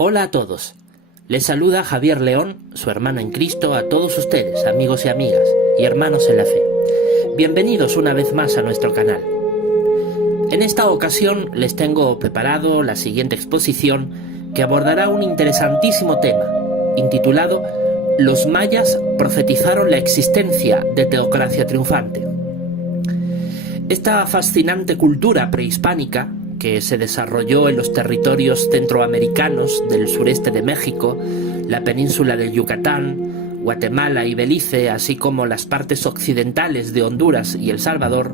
Hola a todos. Les saluda Javier León, su hermano en Cristo, a todos ustedes, amigos y amigas, y hermanos en la fe. Bienvenidos una vez más a nuestro canal. En esta ocasión les tengo preparado la siguiente exposición que abordará un interesantísimo tema, intitulado «Los mayas profetizaron la existencia de teocracia triunfante». Esta fascinante cultura prehispánica, que se desarrolló en los territorios centroamericanos del sureste de México, la península del Yucatán, Guatemala y Belice, así como las partes occidentales de Honduras y El Salvador,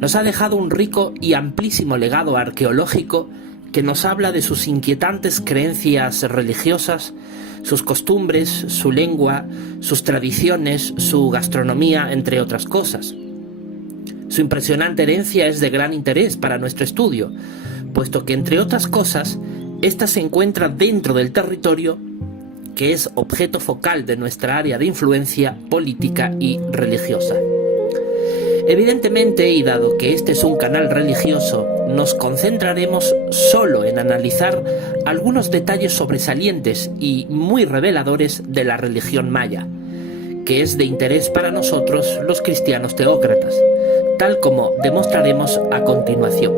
nos ha dejado un rico y amplísimo legado arqueológico que nos habla de sus inquietantes creencias religiosas, sus costumbres, su lengua, sus tradiciones, su gastronomía, entre otras cosas. Su impresionante herencia es de gran interés para nuestro estudio, puesto que, entre otras cosas, ésta se encuentra dentro del territorio que es objeto focal de nuestra área de influencia política y religiosa. Evidentemente, y dado que este es un canal religioso, nos concentraremos solo en analizar algunos detalles sobresalientes y muy reveladores de la religión maya, que es de interés para nosotros los cristianos teócratas, tal como demostraremos a continuación.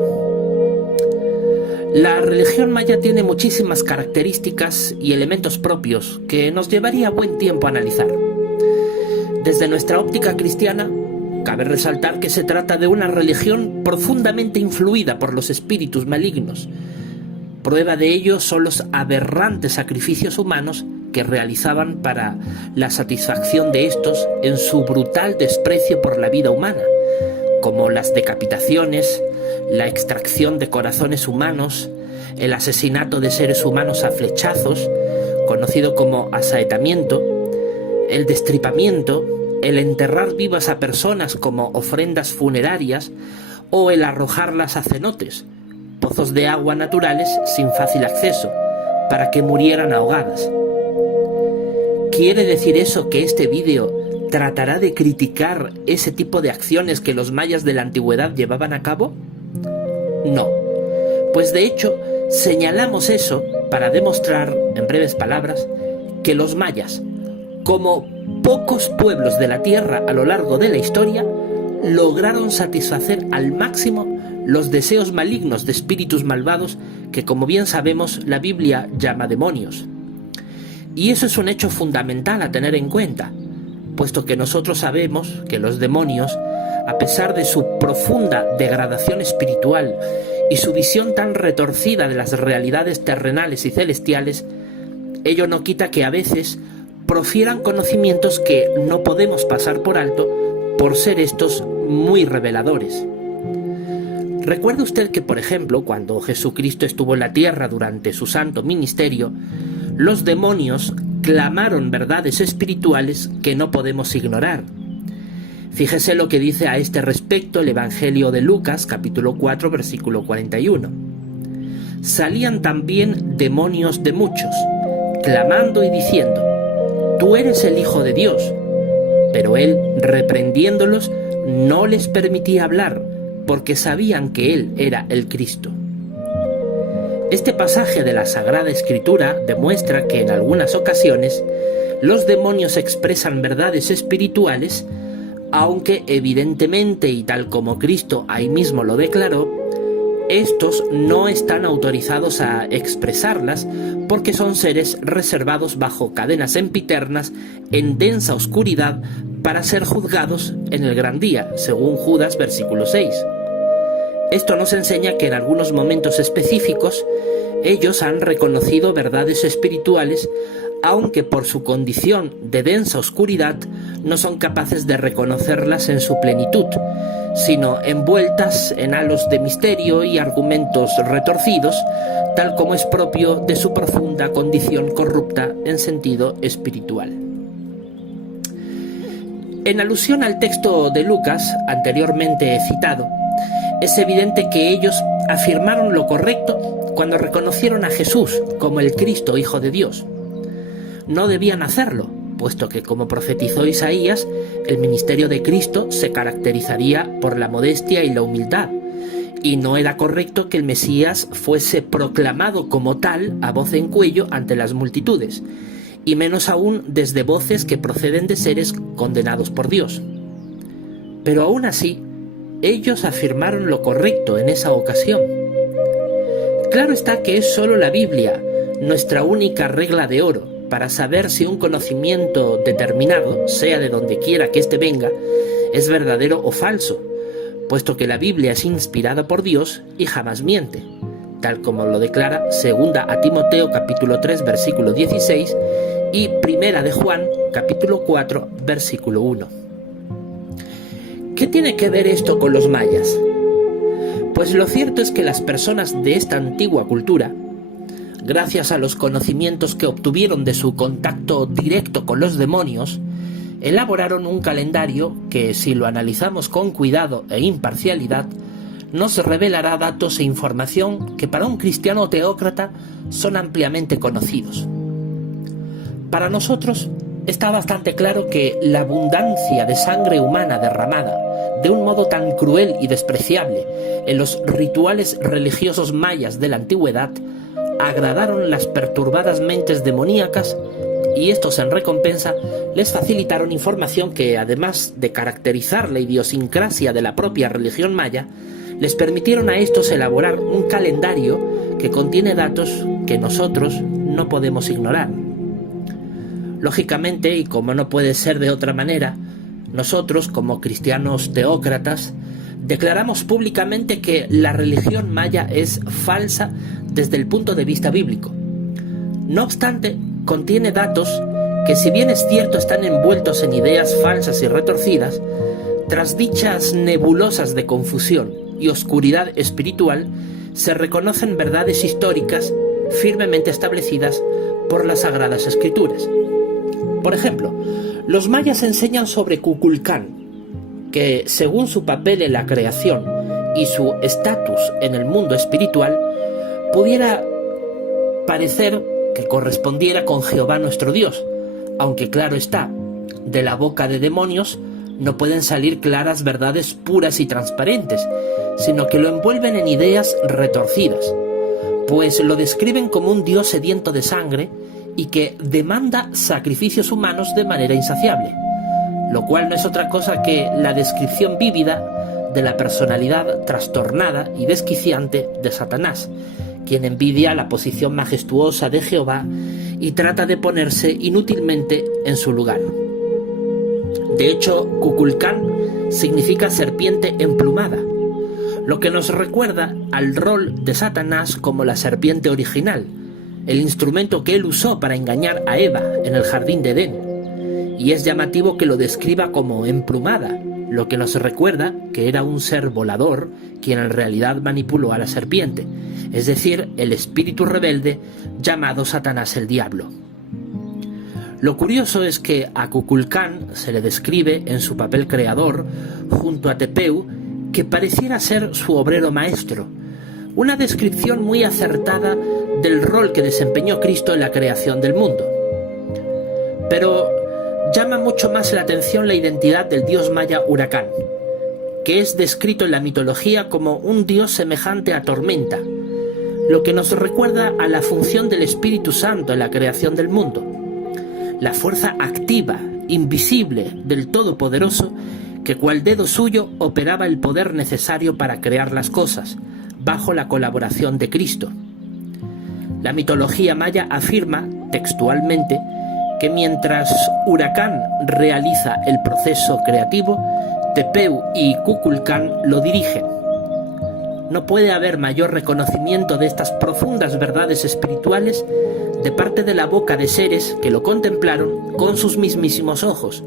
La religión maya tiene muchísimas características y elementos propios que nos llevaría buen tiempo a analizar. Desde nuestra óptica cristiana, cabe resaltar que se trata de una religión profundamente influida por los espíritus malignos. Prueba de ello son los aberrantes sacrificios humanos que realizaban para la satisfacción de estos en su brutal desprecio por la vida humana, como las decapitaciones, la extracción de corazones humanos, el asesinato de seres humanos a flechazos, conocido como asaetamiento, el destripamiento, el enterrar vivas a personas como ofrendas funerarias o el arrojarlas a cenotes, pozos de agua naturales sin fácil acceso, para que murieran ahogadas. ¿Quiere decir eso que este vídeo tratará de criticar ese tipo de acciones que los mayas de la antigüedad llevaban a cabo? No, pues de hecho señalamos eso para demostrar, en breves palabras, que los mayas, como pocos pueblos de la tierra a lo largo de la historia, lograron satisfacer al máximo los deseos malignos de espíritus malvados que, como bien sabemos, la Biblia llama demonios. Y eso es un hecho fundamental a tener en cuenta, puesto que nosotros sabemos que los demonios, a pesar de su profunda degradación espiritual y su visión tan retorcida de las realidades terrenales y celestiales, ello no quita que a veces profieran conocimientos que no podemos pasar por alto por ser estos muy reveladores. ¿Recuerda usted que, por ejemplo, cuando Jesucristo estuvo en la tierra durante su santo ministerio, los demonios clamaron verdades espirituales que no podemos ignorar? Fíjese lo que dice a este respecto el Evangelio de Lucas, capítulo 4, versículo 41. Salían también demonios de muchos, clamando y diciendo: «Tú eres el Hijo de Dios». Pero él, reprendiéndolos, no les permitía hablar, porque sabían que él era el Cristo. Este pasaje de la Sagrada Escritura demuestra que en algunas ocasiones los demonios expresan verdades espirituales, aunque evidentemente, y tal como Cristo ahí mismo lo declaró, estos no están autorizados a expresarlas porque son seres reservados bajo cadenas sempiternas en densa oscuridad para ser juzgados en el gran día, según Judas versículo 6. Esto nos enseña que en algunos momentos específicos ellos han reconocido verdades espirituales, aunque por su condición de densa oscuridad no son capaces de reconocerlas en su plenitud, sino envueltas en halos de misterio y argumentos retorcidos, tal como es propio de su profunda condición corrupta en sentido espiritual. En alusión al texto de Lucas, anteriormente citado, es evidente que ellos afirmaron lo correcto cuando reconocieron a Jesús como el Cristo, Hijo de Dios. No debían hacerlo, puesto que, como profetizó Isaías, el ministerio de Cristo se caracterizaría por la modestia y la humildad, y no era correcto que el Mesías fuese proclamado como tal a voz en cuello ante las multitudes, y menos aún desde voces que proceden de seres condenados por Dios. Pero aún así, ellos afirmaron lo correcto en esa ocasión. Claro está que es solo la Biblia nuestra única regla de oro para saber si un conocimiento determinado, sea de donde quiera que éste venga, es verdadero o falso, puesto que la Biblia es inspirada por Dios y jamás miente, tal como lo declara 2 a Timoteo capítulo 3 versículo 16 y 1 de Juan capítulo 4 versículo 1. ¿Qué tiene que ver esto con los mayas? Pues lo cierto es que las personas de esta antigua cultura, gracias a los conocimientos que obtuvieron de su contacto directo con los demonios, elaboraron un calendario que, si lo analizamos con cuidado e imparcialidad, nos revelará datos e información que para un cristiano teócrata son ampliamente conocidos. Para nosotros está bastante claro que la abundancia de sangre humana derramada de un modo tan cruel y despreciable en los rituales religiosos mayas de la antigüedad agradaron las perturbadas mentes demoníacas, y estos en recompensa les facilitaron información que, además de caracterizar la idiosincrasia de la propia religión maya, les permitieron a estos elaborar un calendario que contiene datos que nosotros no podemos ignorar. Lógicamente, y como no puede ser de otra manera, nosotros, como cristianos teócratas, declaramos públicamente que la religión maya es falsa desde el punto de vista bíblico. No obstante, contiene datos que, si bien es cierto están envueltos en ideas falsas y retorcidas, tras dichas nebulosas de confusión y oscuridad espiritual, se reconocen verdades históricas firmemente establecidas por las Sagradas Escrituras. Por ejemplo, los mayas enseñan sobre Kukulcán, que según su papel en la creación y su estatus en el mundo espiritual, pudiera parecer que correspondiera con Jehová nuestro Dios, aunque claro está, de la boca de demonios no pueden salir claras verdades puras y transparentes, sino que lo envuelven en ideas retorcidas, pues lo describen como un Dios sediento de sangre y que demanda sacrificios humanos de manera insaciable, lo cual no es otra cosa que la descripción vívida de la personalidad trastornada y desquiciante de Satanás, quien envidia la posición majestuosa de Jehová y trata de ponerse inútilmente en su lugar. De hecho, Kukulcán significa serpiente emplumada, lo que nos recuerda al rol de Satanás como la serpiente original, el instrumento que él usó para engañar a Eva en el jardín de Edén, y es llamativo que lo describa como emplumada, lo que nos recuerda que era un ser volador quien en realidad manipuló a la serpiente, es decir, el espíritu rebelde llamado Satanás el Diablo. Lo curioso es que a Kukulcán se le describe en su papel creador, junto a Tepeu, que pareciera ser su obrero maestro, una descripción muy acertada del rol que desempeñó Cristo en la creación del mundo. Pero llama mucho más la atención la identidad del dios maya Huracán, que es descrito en la mitología como un dios semejante a tormenta, lo que nos recuerda a la función del Espíritu Santo en la creación del mundo, la fuerza activa, invisible del Todopoderoso, que cual dedo suyo operaba el poder necesario para crear las cosas, bajo la colaboración de Cristo. La mitología maya afirma, textualmente, que mientras Huracán realiza el proceso creativo, Tepeu y Kukulcán lo dirigen. No puede haber mayor reconocimiento de estas profundas verdades espirituales de parte de la boca de seres que lo contemplaron con sus mismísimos ojos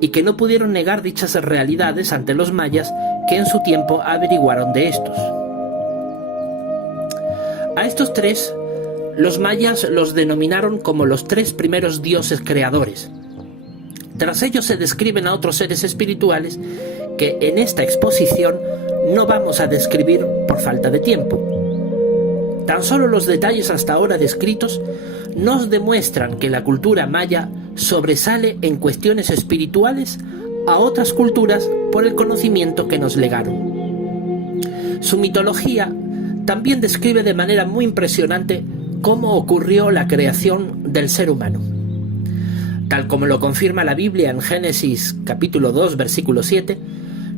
y que no pudieron negar dichas realidades ante los mayas que en su tiempo averiguaron de estos. A estos tres, los mayas los denominaron como los tres primeros dioses creadores. Tras ellos se describen a otros seres espirituales que en esta exposición no vamos a describir por falta de tiempo. Tan solo los detalles hasta ahora descritos nos demuestran que la cultura maya sobresale en cuestiones espirituales a otras culturas por el conocimiento que nos legaron. Su mitología también describe de manera muy impresionante cómo ocurrió la creación del ser humano. Tal como lo confirma la Biblia en Génesis capítulo 2, versículo 7,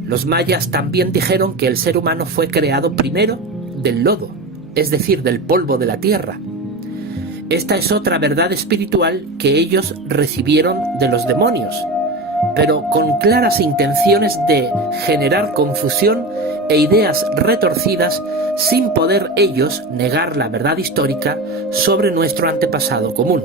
los mayas también dijeron que el ser humano fue creado primero del lodo, es decir, del polvo de la tierra. Esta es otra verdad espiritual que ellos recibieron de los demonios, pero con claras intenciones de generar confusión e ideas retorcidas sin poder ellos negar la verdad histórica sobre nuestro antepasado común.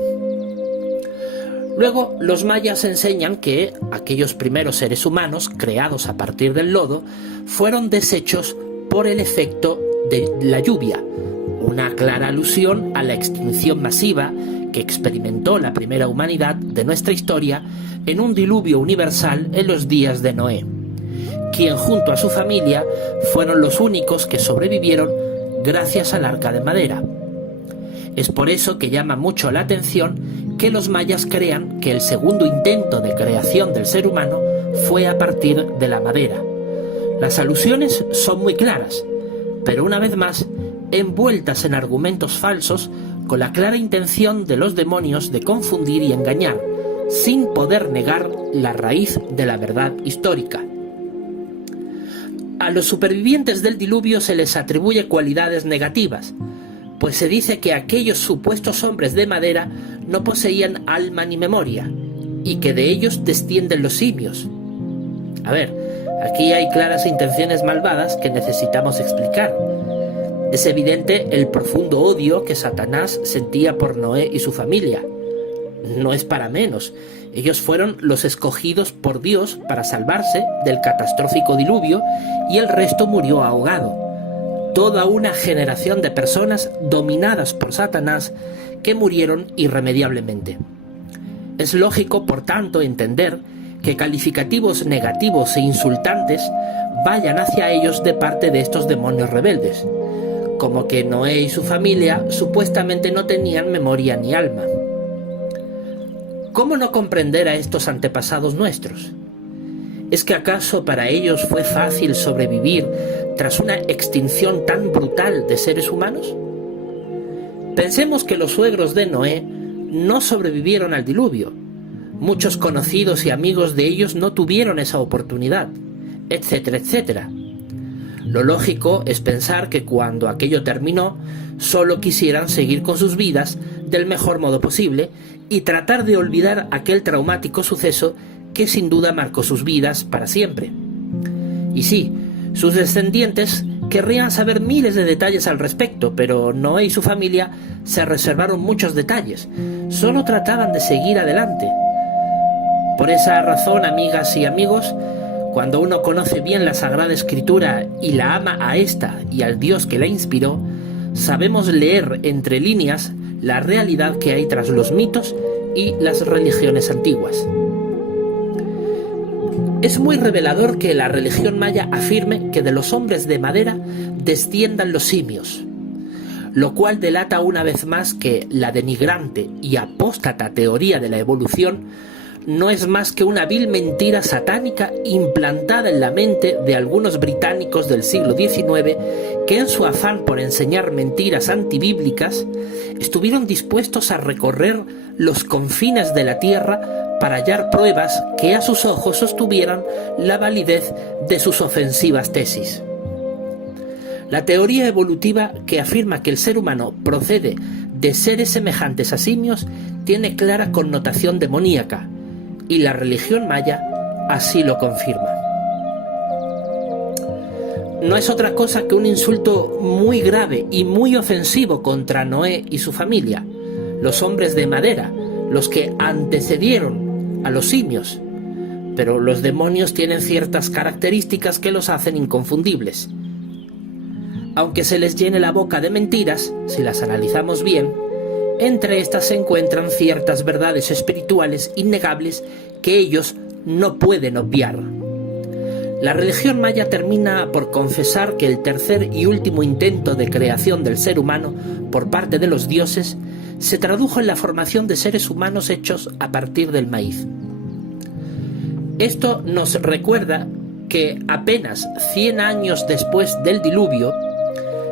Luego, los mayas enseñan que aquellos primeros seres humanos, creados a partir del lodo, fueron deshechos por el efecto de la lluvia, una clara alusión a la extinción masiva que experimentó la primera humanidad de nuestra historia en un diluvio universal en los días de Noé, quien junto a su familia fueron los únicos que sobrevivieron gracias al arca de madera. Es por eso que llama mucho la atención que los mayas crean que el segundo intento de creación del ser humano fue a partir de la madera. Las alusiones son muy claras, pero una vez más envueltas en argumentos falsos con la clara intención de los demonios de confundir y engañar, sin poder negar la raíz de la verdad histórica. A los supervivientes del diluvio se les atribuye cualidades negativas, pues se dice que aquellos supuestos hombres de madera no poseían alma ni memoria, y que de ellos descienden los simios. A ver, aquí hay claras intenciones malvadas que necesitamos explicar. Es evidente el profundo odio que Satanás sentía por Noé y su familia. No es para menos. Ellos fueron los escogidos por Dios para salvarse del catastrófico diluvio y el resto murió ahogado. Toda una generación de personas dominadas por Satanás que murieron irremediablemente. Es lógico, por tanto, entender que calificativos negativos e insultantes vayan hacia ellos de parte de estos demonios rebeldes, como que Noé y su familia supuestamente no tenían memoria ni alma. ¿Cómo no comprender a estos antepasados nuestros? ¿Es que acaso para ellos fue fácil sobrevivir tras una extinción tan brutal de seres humanos? Pensemos que los suegros de Noé no sobrevivieron al diluvio. Muchos conocidos y amigos de ellos no tuvieron esa oportunidad, etcétera, etcétera. Lo lógico es pensar que cuando aquello terminó, solo quisieran seguir con sus vidas del mejor modo posible y tratar de olvidar aquel traumático suceso que sin duda marcó sus vidas para siempre. Y sí, sus descendientes querrían saber miles de detalles al respecto, pero Noé y su familia se reservaron muchos detalles, solo trataban de seguir adelante. Por esa razón, amigas y amigos, cuando uno conoce bien la Sagrada Escritura y la ama a esta y al Dios que la inspiró, sabemos leer entre líneas la realidad que hay tras los mitos y las religiones antiguas. Es muy revelador que la religión maya afirme que de los hombres de madera desciendan los simios, lo cual delata una vez más que la denigrante y apóstata teoría de la evolución no es más que una vil mentira satánica implantada en la mente de algunos británicos del siglo XIX que en su afán por enseñar mentiras antibíblicas estuvieron dispuestos a recorrer los confines de la Tierra para hallar pruebas que a sus ojos sostuvieran la validez de sus ofensivas tesis. La teoría evolutiva que afirma que el ser humano procede de seres semejantes a simios tiene clara connotación demoníaca, y la religión maya así lo confirma. No es otra cosa que un insulto muy grave y muy ofensivo contra Noé y su familia, los hombres de madera, los que antecedieron a los simios. Pero los demonios tienen ciertas características que los hacen inconfundibles. Aunque se les llene la boca de mentiras, si las analizamos bien, entre estas se encuentran ciertas verdades espirituales innegables que ellos no pueden obviar. La religión maya termina por confesar que el tercer y último intento de creación del ser humano por parte de los dioses se tradujo en la formación de seres humanos hechos a partir del maíz. Esto nos recuerda que apenas 100 años después del diluvio,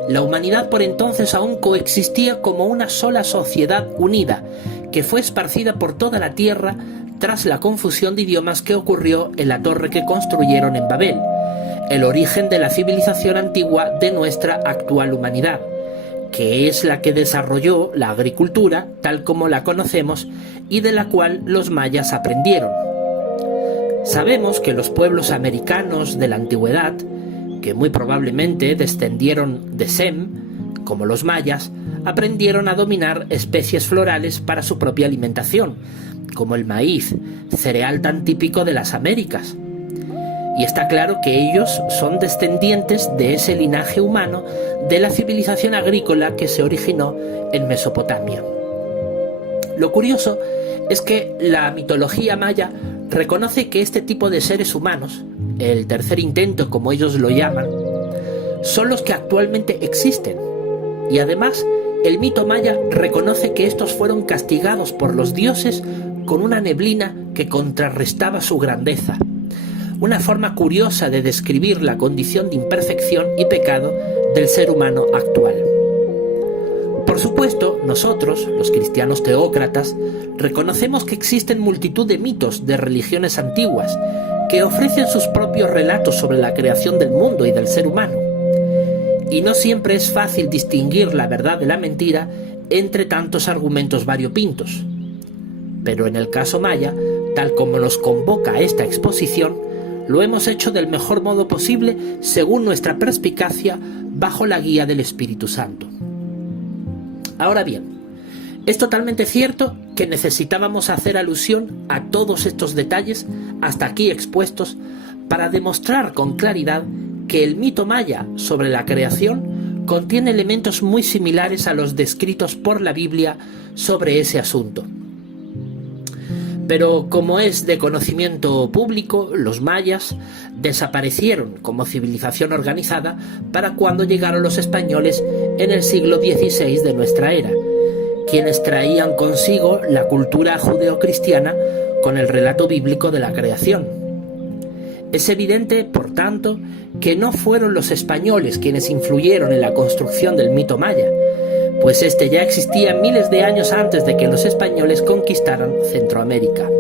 la humanidad por entonces aún coexistía como una sola sociedad unida, que fue esparcida por toda la tierra tras la confusión de idiomas que ocurrió en la torre que construyeron en Babel, el origen de la civilización antigua de nuestra actual humanidad, que es la que desarrolló la agricultura tal como la conocemos y de la cual los mayas aprendieron. Sabemos que los pueblos americanos de la antigüedad, que muy probablemente descendieron de Sem, como los mayas, aprendieron a dominar especies florales para su propia alimentación, como el maíz, cereal tan típico de las Américas. Y está claro que ellos son descendientes de ese linaje humano de la civilización agrícola que se originó en Mesopotamia. Lo curioso es que la mitología maya reconoce que este tipo de seres humanos, el tercer intento como ellos lo llaman, son los que actualmente existen. Y además, el mito maya reconoce que estos fueron castigados por los dioses con una neblina que contrarrestaba su grandeza. Una forma curiosa de describir la condición de imperfección y pecado del ser humano actual. Por supuesto, nosotros, los cristianos teócratas, reconocemos que existen multitud de mitos de religiones antiguas que ofrecen sus propios relatos sobre la creación del mundo y del ser humano. Y no siempre es fácil distinguir la verdad de la mentira entre tantos argumentos variopintos. Pero en el caso maya, tal como nos convoca esta exposición, lo hemos hecho del mejor modo posible según nuestra perspicacia bajo la guía del Espíritu Santo. Ahora bien, es totalmente cierto que necesitábamos hacer alusión a todos estos detalles hasta aquí expuestos para demostrar con claridad que el mito maya sobre la creación contiene elementos muy similares a los descritos por la Biblia sobre ese asunto. Pero como es de conocimiento público, los mayas desaparecieron como civilización organizada para cuando llegaron los españoles en el siglo XVI de nuestra era, quienes traían consigo la cultura judeocristiana con el relato bíblico de la creación. Es evidente, por tanto, que no fueron los españoles quienes influyeron en la construcción del mito maya, pues este ya existía miles de años antes de que los españoles conquistaran Centroamérica.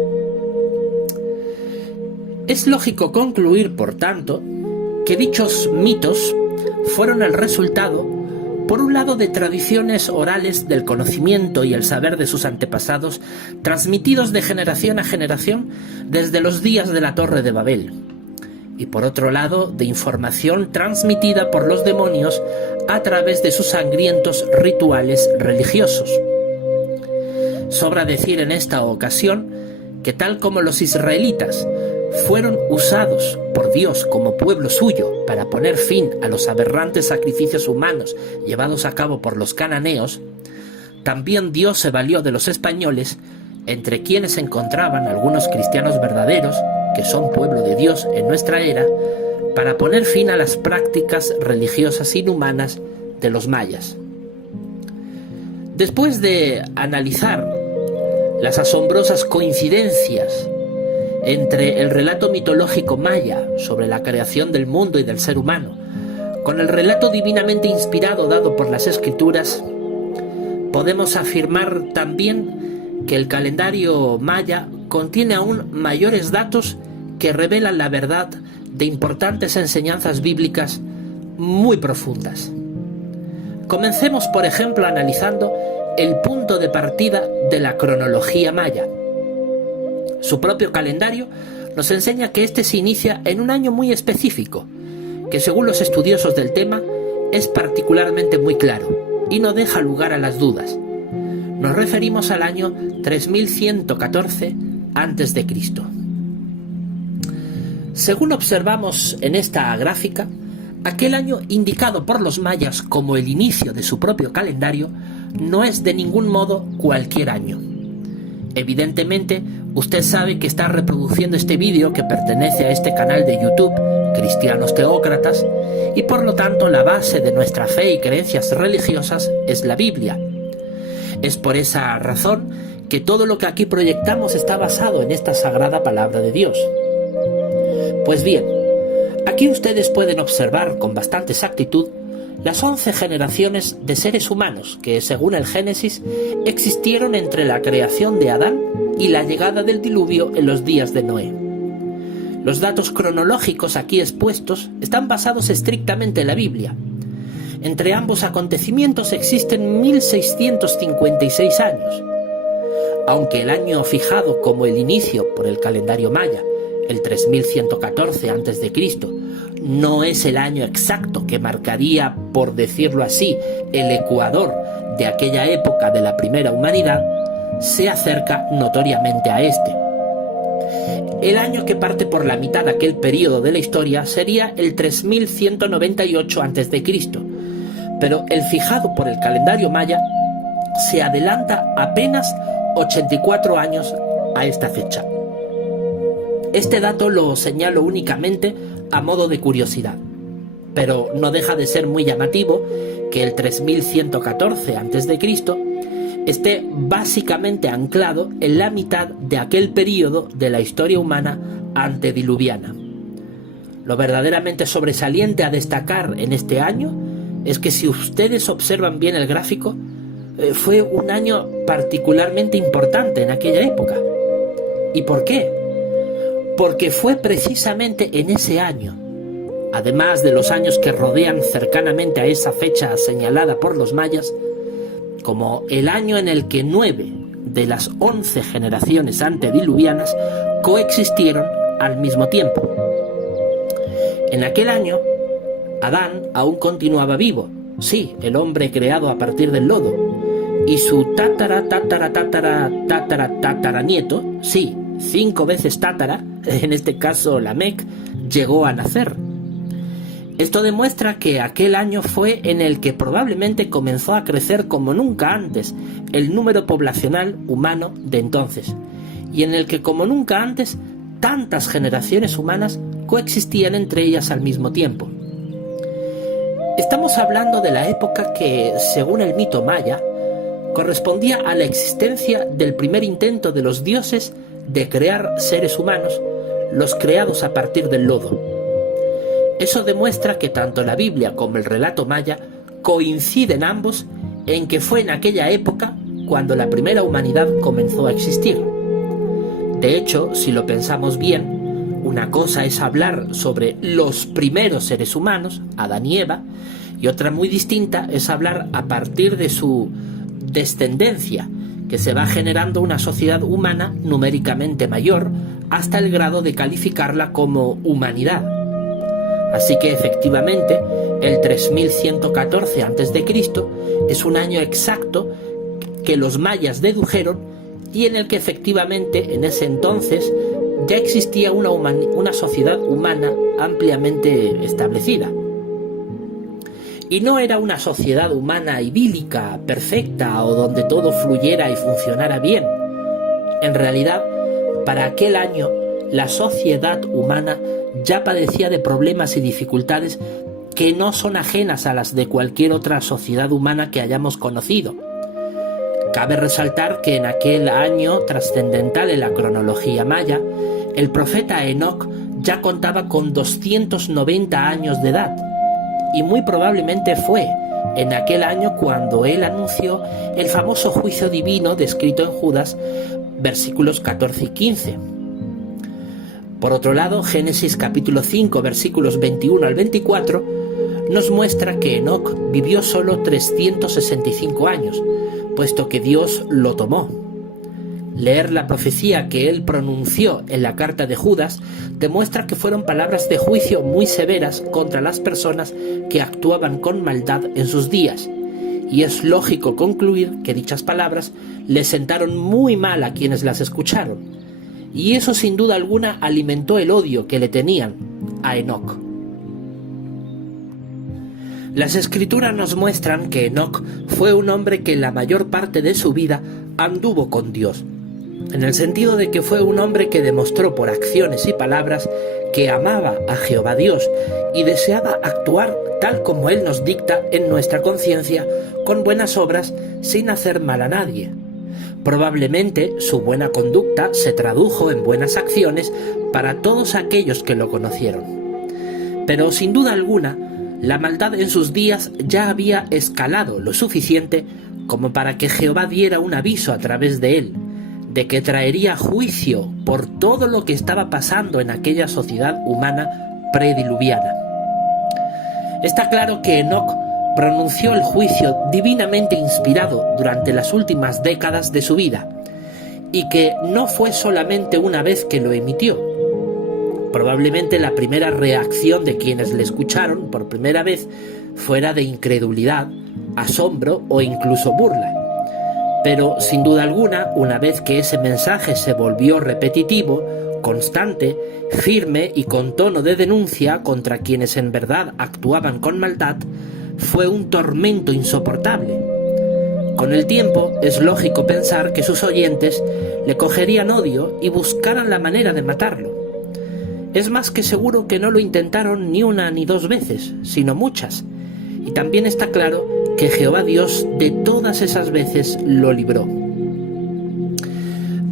Es lógico concluir, por tanto, que dichos mitos fueron el resultado, por un lado, de tradiciones orales del conocimiento y el saber de sus antepasados, transmitidos de generación a generación desde los días de la Torre de Babel, y por otro lado, de información transmitida por los demonios a través de sus sangrientos rituales religiosos. Sobra decir en esta ocasión que tal como los israelitas fueron usados por Dios como pueblo suyo para poner fin a los aberrantes sacrificios humanos llevados a cabo por los cananeos, también Dios se valió de los españoles, entre quienes se encontraban algunos cristianos verdaderos, que son pueblo de Dios en nuestra era, para poner fin a las prácticas religiosas inhumanas de los mayas. Después de analizar las asombrosas coincidencias entre el relato mitológico maya sobre la creación del mundo y del ser humano, con el relato divinamente inspirado dado por las Escrituras, podemos afirmar también que el calendario maya contiene aún mayores datos que revelan la verdad de importantes enseñanzas bíblicas muy profundas. Comencemos, por ejemplo, analizando el punto de partida de la cronología maya. Su propio calendario nos enseña que este se inicia en un año muy específico, que según los estudiosos del tema es particularmente muy claro y no deja lugar a las dudas. Nos referimos al año 3114 a.C. Según observamos en esta gráfica, aquel año indicado por los mayas como el inicio de su propio calendario no es de ningún modo cualquier año. Evidentemente, usted sabe que está reproduciendo este vídeo que pertenece a este canal de YouTube, Cristianos Teócratas, y por lo tanto la base de nuestra fe y creencias religiosas es la Biblia. Es por esa razón que todo lo que aquí proyectamos está basado en esta sagrada palabra de Dios. Pues bien, Aquí ustedes pueden observar con bastante exactitud las 11 generaciones de seres humanos que, según el Génesis, existieron entre la creación de Adán y la llegada del diluvio en los días de Noé. Los datos cronológicos aquí expuestos están basados estrictamente en la Biblia. Entre ambos acontecimientos existen 1656 años. Aunque el año fijado como el inicio por el calendario maya, el 3114 a.C., no es el año exacto que marcaría, por decirlo así, el ecuador de aquella época de la primera humanidad, se acerca notoriamente a este. El año que parte por la mitad de aquel periodo de la historia sería el 3198 a.C., pero el fijado por el calendario maya se adelanta apenas 84 años a esta fecha. Este dato lo señalo únicamente a modo de curiosidad, pero no deja de ser muy llamativo que el 3114 a.C. esté básicamente anclado en la mitad de aquel período de la historia humana antediluviana. Lo verdaderamente sobresaliente a destacar en este año es que, si ustedes observan bien el gráfico, fue un año particularmente importante en aquella época. ¿Y por qué? Porque fue precisamente en ese año, además de los años que rodean cercanamente a esa fecha señalada por los mayas, como el año en el que 9 de las 11 generaciones antediluvianas coexistieron al mismo tiempo. En aquel año, Adán aún continuaba vivo, sí, el hombre creado a partir del lodo, y su tataranieto, sí, 5 veces tátara, en este caso Lamec, llegó a nacer. Esto demuestra que aquel año fue en el que probablemente comenzó a crecer como nunca antes el número poblacional humano de entonces, y en el que como nunca antes tantas generaciones humanas coexistían entre ellas al mismo tiempo. Estamos hablando de la época que, según el mito maya, correspondía a la existencia del primer intento de los dioses de crear seres humanos, los creados a partir del lodo. Eso demuestra que tanto la Biblia como el relato maya coinciden ambos en que fue en aquella época cuando la primera humanidad comenzó a existir. De hecho, si lo pensamos bien, una cosa es hablar sobre los primeros seres humanos, Adán y Eva, y otra muy distinta es hablar a partir de su descendencia, que se va generando una sociedad humana numéricamente mayor hasta el grado de calificarla como humanidad. Así que efectivamente, el 3114 a.C. es un año exacto que los mayas dedujeron y en el que efectivamente en ese entonces ya existía una sociedad humana ampliamente establecida. Y no era una sociedad humana idílica, perfecta o donde todo fluyera y funcionara bien. En realidad, para aquel año, la sociedad humana ya padecía de problemas y dificultades que no son ajenas a las de cualquier otra sociedad humana que hayamos conocido. Cabe resaltar que en aquel año trascendental en la cronología maya, el profeta Enoc ya contaba con 290 años de edad, y muy probablemente fue en aquel año cuando él anunció el famoso juicio divino descrito en Judas, versículos 14 y 15. Por otro lado, Génesis capítulo 5, versículos 21 al 24, nos muestra que Enoc vivió solo 365 años, puesto que Dios lo tomó. Leer la profecía que él pronunció en la carta de Judas demuestra que fueron palabras de juicio muy severas contra las personas que actuaban con maldad en sus días, y es lógico concluir que dichas palabras le sentaron muy mal a quienes las escucharon, y eso sin duda alguna alimentó el odio que le tenían a Enoc. Las escrituras nos muestran que Enoc fue un hombre que la mayor parte de su vida anduvo con Dios, en el sentido de que fue un hombre que demostró por acciones y palabras que amaba a Jehová Dios y deseaba actuar tal como Él nos dicta en nuestra conciencia, con buenas obras, sin hacer mal a nadie. Probablemente su buena conducta se tradujo en buenas acciones para todos aquellos que lo conocieron. Pero sin duda alguna, la maldad en sus días ya había escalado lo suficiente como para que Jehová diera un aviso a través de él, de que traería juicio por todo lo que estaba pasando en aquella sociedad humana prediluviana. Está claro que Enoc pronunció el juicio divinamente inspirado durante las últimas décadas de su vida, y que no fue solamente una vez que lo emitió. Probablemente la primera reacción de quienes le escucharon por primera vez fuera de incredulidad, asombro o incluso burla. Pero sin duda alguna, una vez que ese mensaje se volvió repetitivo, constante, firme y con tono de denuncia contra quienes en verdad actuaban con maldad, fue un tormento insoportable. Con el tiempo, es lógico pensar que sus oyentes le cogerían odio y buscaran la manera de matarlo. Es más que seguro que no lo intentaron ni una ni dos veces, sino muchas. Y también está claro que Jehová Dios de todas esas veces lo libró.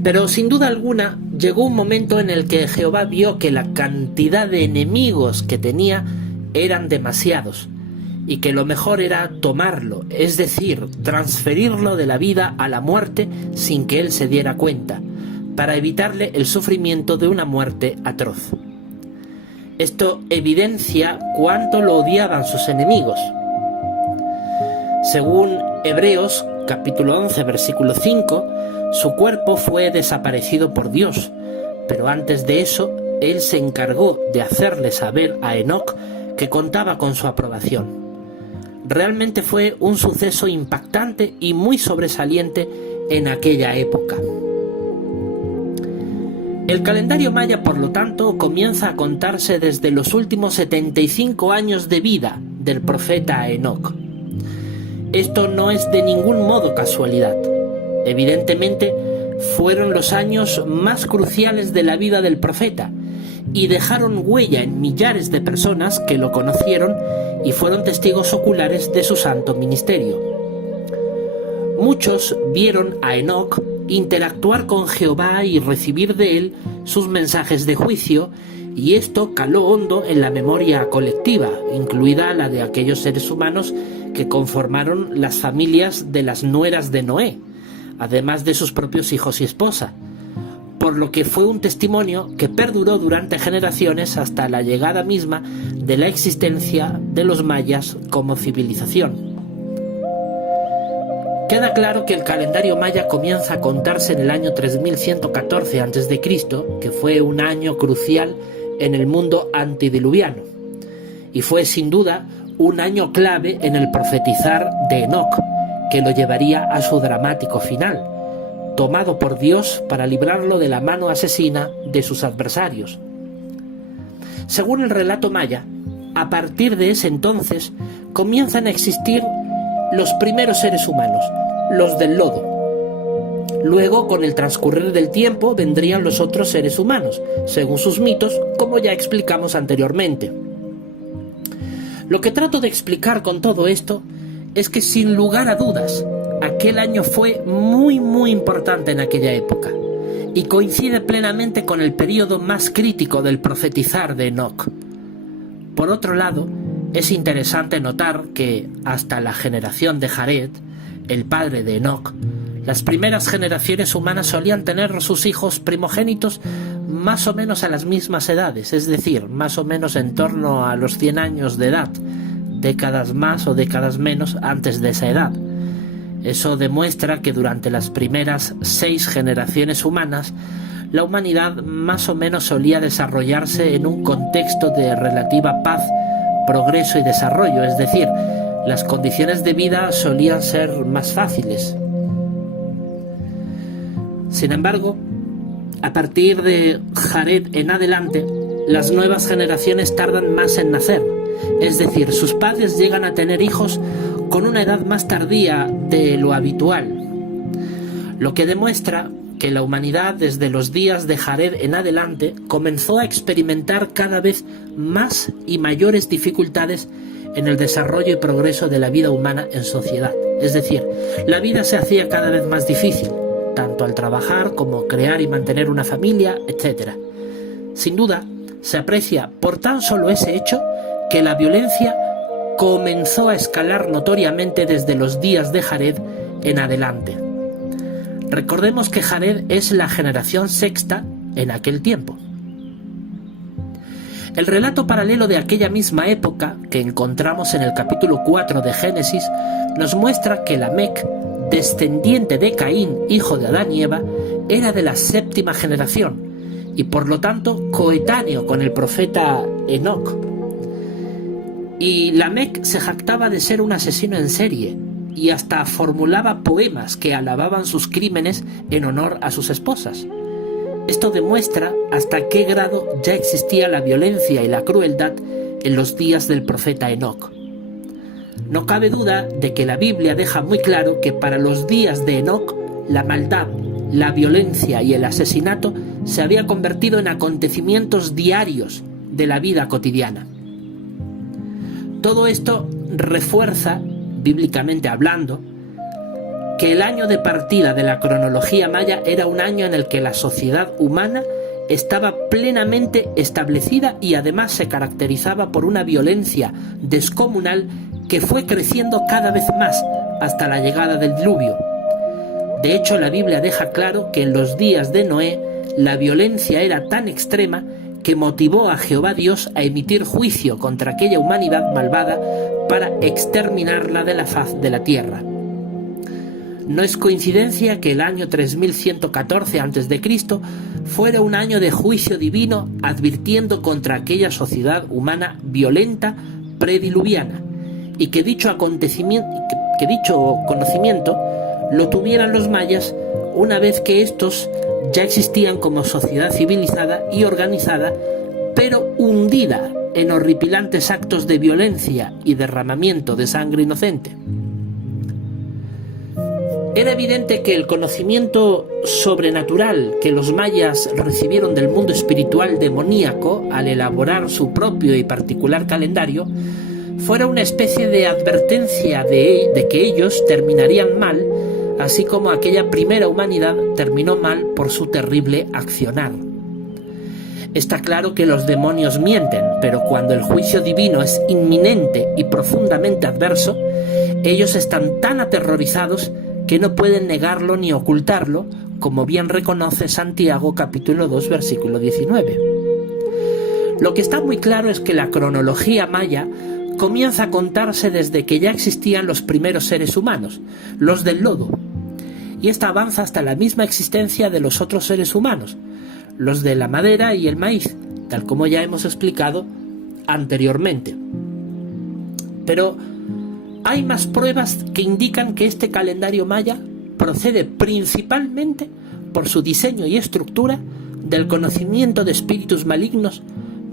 Pero sin duda alguna llegó un momento en el que Jehová vio que la cantidad de enemigos que tenía eran demasiados, y que lo mejor era tomarlo, es decir, transferirlo de la vida a la muerte sin que él se diera cuenta, para evitarle el sufrimiento de una muerte atroz. Esto evidencia cuánto lo odiaban sus enemigos. Según Hebreos capítulo 11 versículo 5, su cuerpo fue desaparecido por Dios, pero antes de eso, él se encargó de hacerle saber a Enoc que contaba con su aprobación. Realmente fue un suceso impactante y muy sobresaliente en aquella época. El calendario maya, por lo tanto, comienza a contarse desde los últimos 75 años de vida del profeta Enoc. Esto no es de ningún modo casualidad. Evidentemente, fueron los años más cruciales de la vida del profeta y dejaron huella en millares de personas que lo conocieron y fueron testigos oculares de su santo ministerio. Muchos vieron a Enoc interactuar con Jehová y recibir de él sus mensajes de juicio, y esto caló hondo en la memoria colectiva, incluida la de aquellos seres humanos que conformaron las familias de las nueras de Noé, además de sus propios hijos y esposa, por lo que fue un testimonio que perduró durante generaciones hasta la llegada misma de la existencia de los mayas como civilización. Queda claro que el calendario maya comienza a contarse en el año 3114 a.C., que fue un año crucial en el mundo antediluviano, y fue sin duda un año clave en el profetizar de Enoc, que lo llevaría a su dramático final, tomado por Dios para librarlo de la mano asesina de sus adversarios. Según el relato maya, a partir de ese entonces comienzan a existir los primeros seres humanos, los del lodo. Luego, con el transcurrir del tiempo, vendrían los otros seres humanos, según sus mitos, como ya explicamos anteriormente. Lo que trato de explicar con todo esto es que, sin lugar a dudas, aquel año fue muy importante en aquella época, y coincide plenamente con el período más crítico del profetizar de Enoc. Por otro lado, es interesante notar que, hasta la generación de Jared, el padre de Enoc, las primeras generaciones humanas solían tener sus hijos primogénitos más o menos a las mismas edades, es decir, más o menos en torno a los 100 años de edad, décadas más o décadas menos antes de esa edad. Eso demuestra que durante las primeras 6 generaciones humanas, la humanidad más o menos solía desarrollarse en un contexto de relativa paz, progreso y desarrollo, es decir, las condiciones de vida solían ser más fáciles. Sin embargo, a partir de Jared en adelante, las nuevas generaciones tardan más en nacer, es decir, sus padres llegan a tener hijos con una edad más tardía de lo habitual, lo que demuestra que la humanidad desde los días de Jared en adelante comenzó a experimentar cada vez más y mayores dificultades en el desarrollo y progreso de la vida humana en sociedad. Es decir, la vida se hacía cada vez más difícil, tanto al trabajar como crear y mantener una familia, etc. Sin duda, se aprecia por tan solo ese hecho que la violencia comenzó a escalar notoriamente desde los días de Jared en adelante. Recordemos que Jared es la generación sexta en aquel tiempo. El relato paralelo de aquella misma época, que encontramos en el capítulo 4 de Génesis, nos muestra que Lamec, descendiente de Caín, hijo de Adán y Eva, era de la séptima generación y por lo tanto coetáneo con el profeta Enoc. Y Lamec se jactaba de ser un asesino en serie y hasta formulaba poemas que alababan sus crímenes en honor a sus esposas. Esto demuestra hasta qué grado ya existía la violencia y la crueldad en los días del profeta Enoc. No cabe duda de que la Biblia deja muy claro que para los días de Enoc la maldad, la violencia y el asesinato se había convertido en acontecimientos diarios de la vida cotidiana. Todo esto refuerza, bíblicamente hablando, que el año de partida de la cronología maya era un año en el que la sociedad humana estaba plenamente establecida y además se caracterizaba por una violencia descomunal que fue creciendo cada vez más hasta la llegada del diluvio. De hecho, la Biblia deja claro que en los días de Noé la violencia era tan extrema que motivó a Jehová Dios a emitir juicio contra aquella humanidad malvada para exterminarla de la faz de la tierra. No es coincidencia que el año 3114 a.C. fuera un año de juicio divino advirtiendo contra aquella sociedad humana violenta prediluviana y que dicho conocimiento lo tuvieran los mayas una vez que estos ya existían como sociedad civilizada y organizada, pero hundida en horripilantes actos de violencia y derramamiento de sangre inocente. Era evidente que el conocimiento sobrenatural que los mayas recibieron del mundo espiritual demoníaco al elaborar su propio y particular calendario fuera una especie de advertencia de que ellos terminarían mal, así como aquella primera humanidad terminó mal por su terrible accionar. Está claro que los demonios mienten, pero cuando el juicio divino es inminente y profundamente adverso, ellos están tan aterrorizados que no pueden negarlo ni ocultarlo, como bien reconoce Santiago capítulo 2 versículo 19. Lo que está muy claro es que la cronología maya comienza a contarse desde que ya existían los primeros seres humanos, los del lodo, y esta avanza hasta la misma existencia de los otros seres humanos, los de la madera y el maíz, tal como ya hemos explicado anteriormente. Pero hay más pruebas que indican que este calendario maya procede principalmente por su diseño y estructura del conocimiento de espíritus malignos,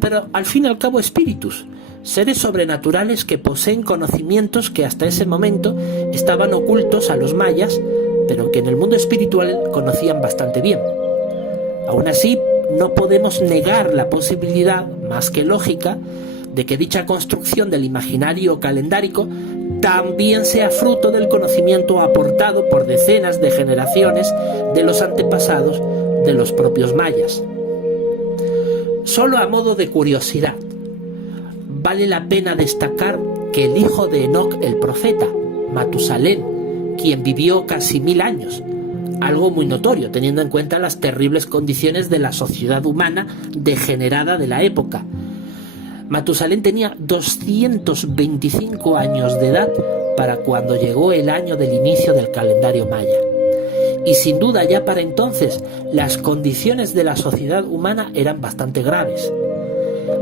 pero al fin y al cabo espíritus, seres sobrenaturales que poseen conocimientos que hasta ese momento estaban ocultos a los mayas, pero que en el mundo espiritual conocían bastante bien. Aún así, no podemos negar la posibilidad, más que lógica, de que dicha construcción del imaginario calendárico también sea fruto del conocimiento aportado por decenas de generaciones de los antepasados de los propios mayas. Solo a modo de curiosidad, vale la pena destacar que el hijo de Enoc el profeta, Matusalén, quien vivió casi 1000 años, algo muy notorio teniendo en cuenta las terribles condiciones de la sociedad humana degenerada de la época. Matusalén tenía 225 años de edad para cuando llegó el año del inicio del calendario maya. Y sin duda ya para entonces las condiciones de la sociedad humana eran bastante graves.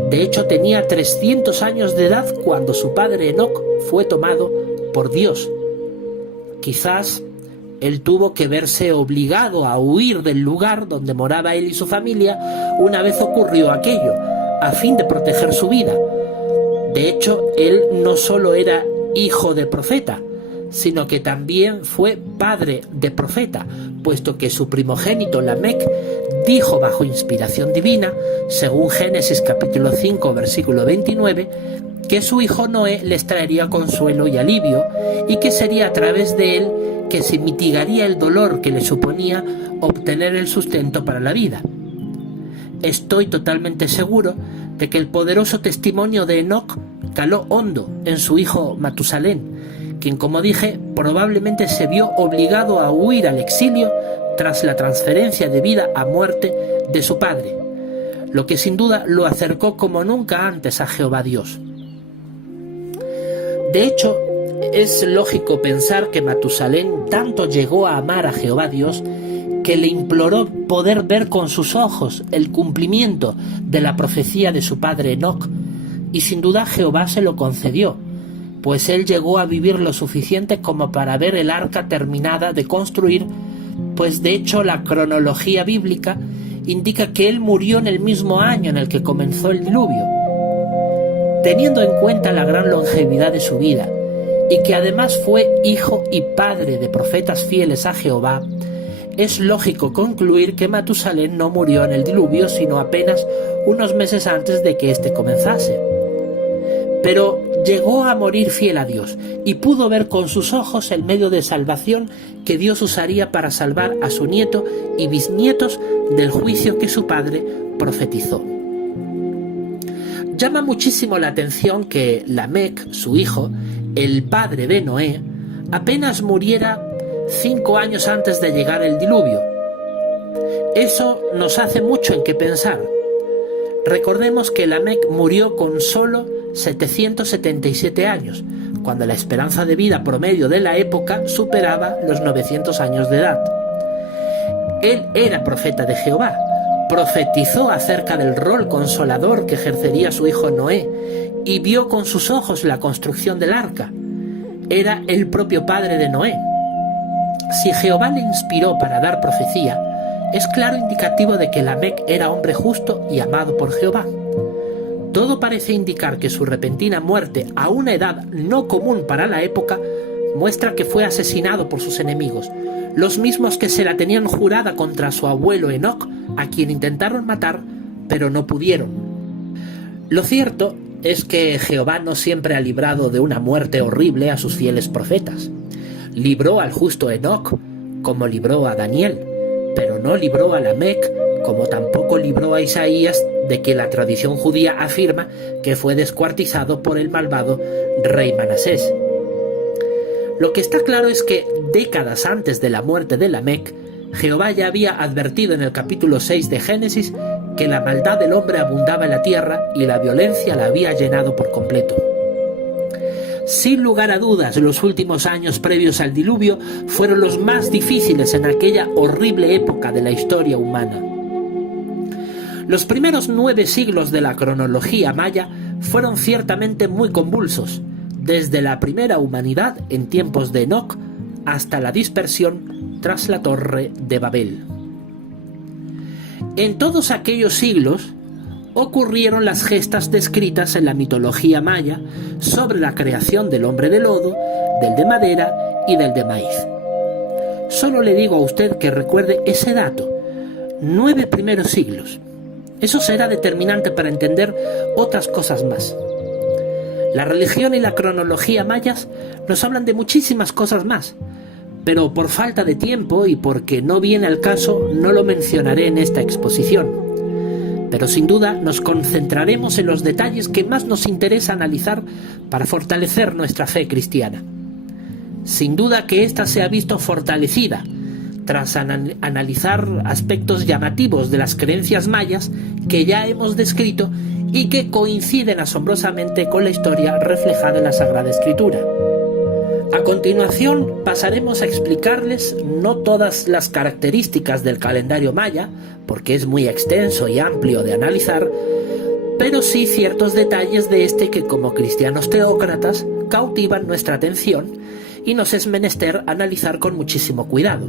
De hecho tenía 300 años de edad cuando su padre Enoc fue tomado por Dios. Quizás él tuvo que verse obligado a huir del lugar donde moraba él y su familia una vez ocurrió aquello, a fin de proteger su vida. De hecho, él no solo era hijo de profeta, sino que también fue padre de profeta, puesto que su primogénito Lamec dijo bajo inspiración divina, según Génesis capítulo 5 versículo 29, que su hijo Noé les traería consuelo y alivio, y que sería a través de él que se mitigaría el dolor que le suponía obtener el sustento para la vida. Estoy totalmente seguro de que el poderoso testimonio de Enoc caló hondo en su hijo Matusalén, quien, como dije, probablemente se vio obligado a huir al exilio tras la transferencia de vida a muerte de su padre, lo que sin duda lo acercó como nunca antes a Jehová Dios. De hecho, es lógico pensar que Matusalén tanto llegó a amar a Jehová Dios que le imploró poder ver con sus ojos el cumplimiento de la profecía de su padre Enoc, y sin duda Jehová se lo concedió, pues él llegó a vivir lo suficiente como para ver el arca terminada de construir, pues de hecho la cronología bíblica indica que él murió en el mismo año en el que comenzó el diluvio. Teniendo en cuenta la gran longevidad de su vida, y que además fue hijo y padre de profetas fieles a Jehová, es lógico concluir que Matusalén no murió en el diluvio, sino apenas unos meses antes de que éste comenzase. Pero llegó a morir fiel a Dios, y pudo ver con sus ojos el medio de salvación que Dios usaría para salvar a su nieto y bisnietos del juicio que su padre profetizó. Llama muchísimo la atención que Lamec, su hijo, el padre de Noé, apenas muriera 5 años antes de llegar el diluvio. Eso nos hace mucho en qué pensar. Recordemos que Lamec murió con solo 777 años, cuando la esperanza de vida promedio de la época superaba los 900 años de edad. Él era profeta de Jehová, profetizó acerca del rol consolador que ejercería su hijo Noé, y vio con sus ojos la construcción del arca. Era el propio padre de Noé. Si Jehová le inspiró para dar profecía, es claro indicativo de que Lamec era hombre justo y amado por Jehová. Todo parece indicar que su repentina muerte a una edad no común para la época muestra que fue asesinado por sus enemigos, los mismos que se la tenían jurada contra su abuelo Enoc, a quien intentaron matar, pero no pudieron. Lo cierto es que Jehová no siempre ha librado de una muerte horrible a sus fieles profetas. Libró al justo Enoc, como libró a Daniel, pero no libró a Lamec, como tampoco libró a Isaías de que la tradición judía afirma que fue descuartizado por el malvado rey Manasés. Lo que está claro es que décadas antes de la muerte de Lamec, Jehová ya había advertido en el capítulo 6 de Génesis que la maldad del hombre abundaba en la tierra y la violencia la había llenado por completo. Sin lugar a dudas, los últimos años previos al diluvio fueron los más difíciles en aquella horrible época de la historia humana. Los primeros 9 siglos de la cronología maya fueron ciertamente muy convulsos, desde la primera humanidad en tiempos de Enoc hasta la dispersión tras la Torre de Babel. En todos aquellos siglos ocurrieron las gestas descritas en la mitología maya sobre la creación del hombre de lodo, del de madera y del de maíz. Solo le digo a usted que recuerde ese dato: 9 primeros siglos. Eso será determinante para entender otras cosas más. La religión y la cronología mayas nos hablan de muchísimas cosas más, pero por falta de tiempo y porque no viene al caso no lo mencionaré en esta exposición. Pero sin duda nos concentraremos en los detalles que más nos interesa analizar para fortalecer nuestra fe cristiana. Sin duda que ésta se ha visto fortalecida tras analizar aspectos llamativos de las creencias mayas que ya hemos descrito y que coinciden asombrosamente con la historia reflejada en la Sagrada Escritura. A continuación pasaremos a explicarles no todas las características del calendario maya, porque es muy extenso y amplio de analizar, pero sí ciertos detalles de este que como cristianos teócratas cautivan nuestra atención y nos es menester analizar con muchísimo cuidado.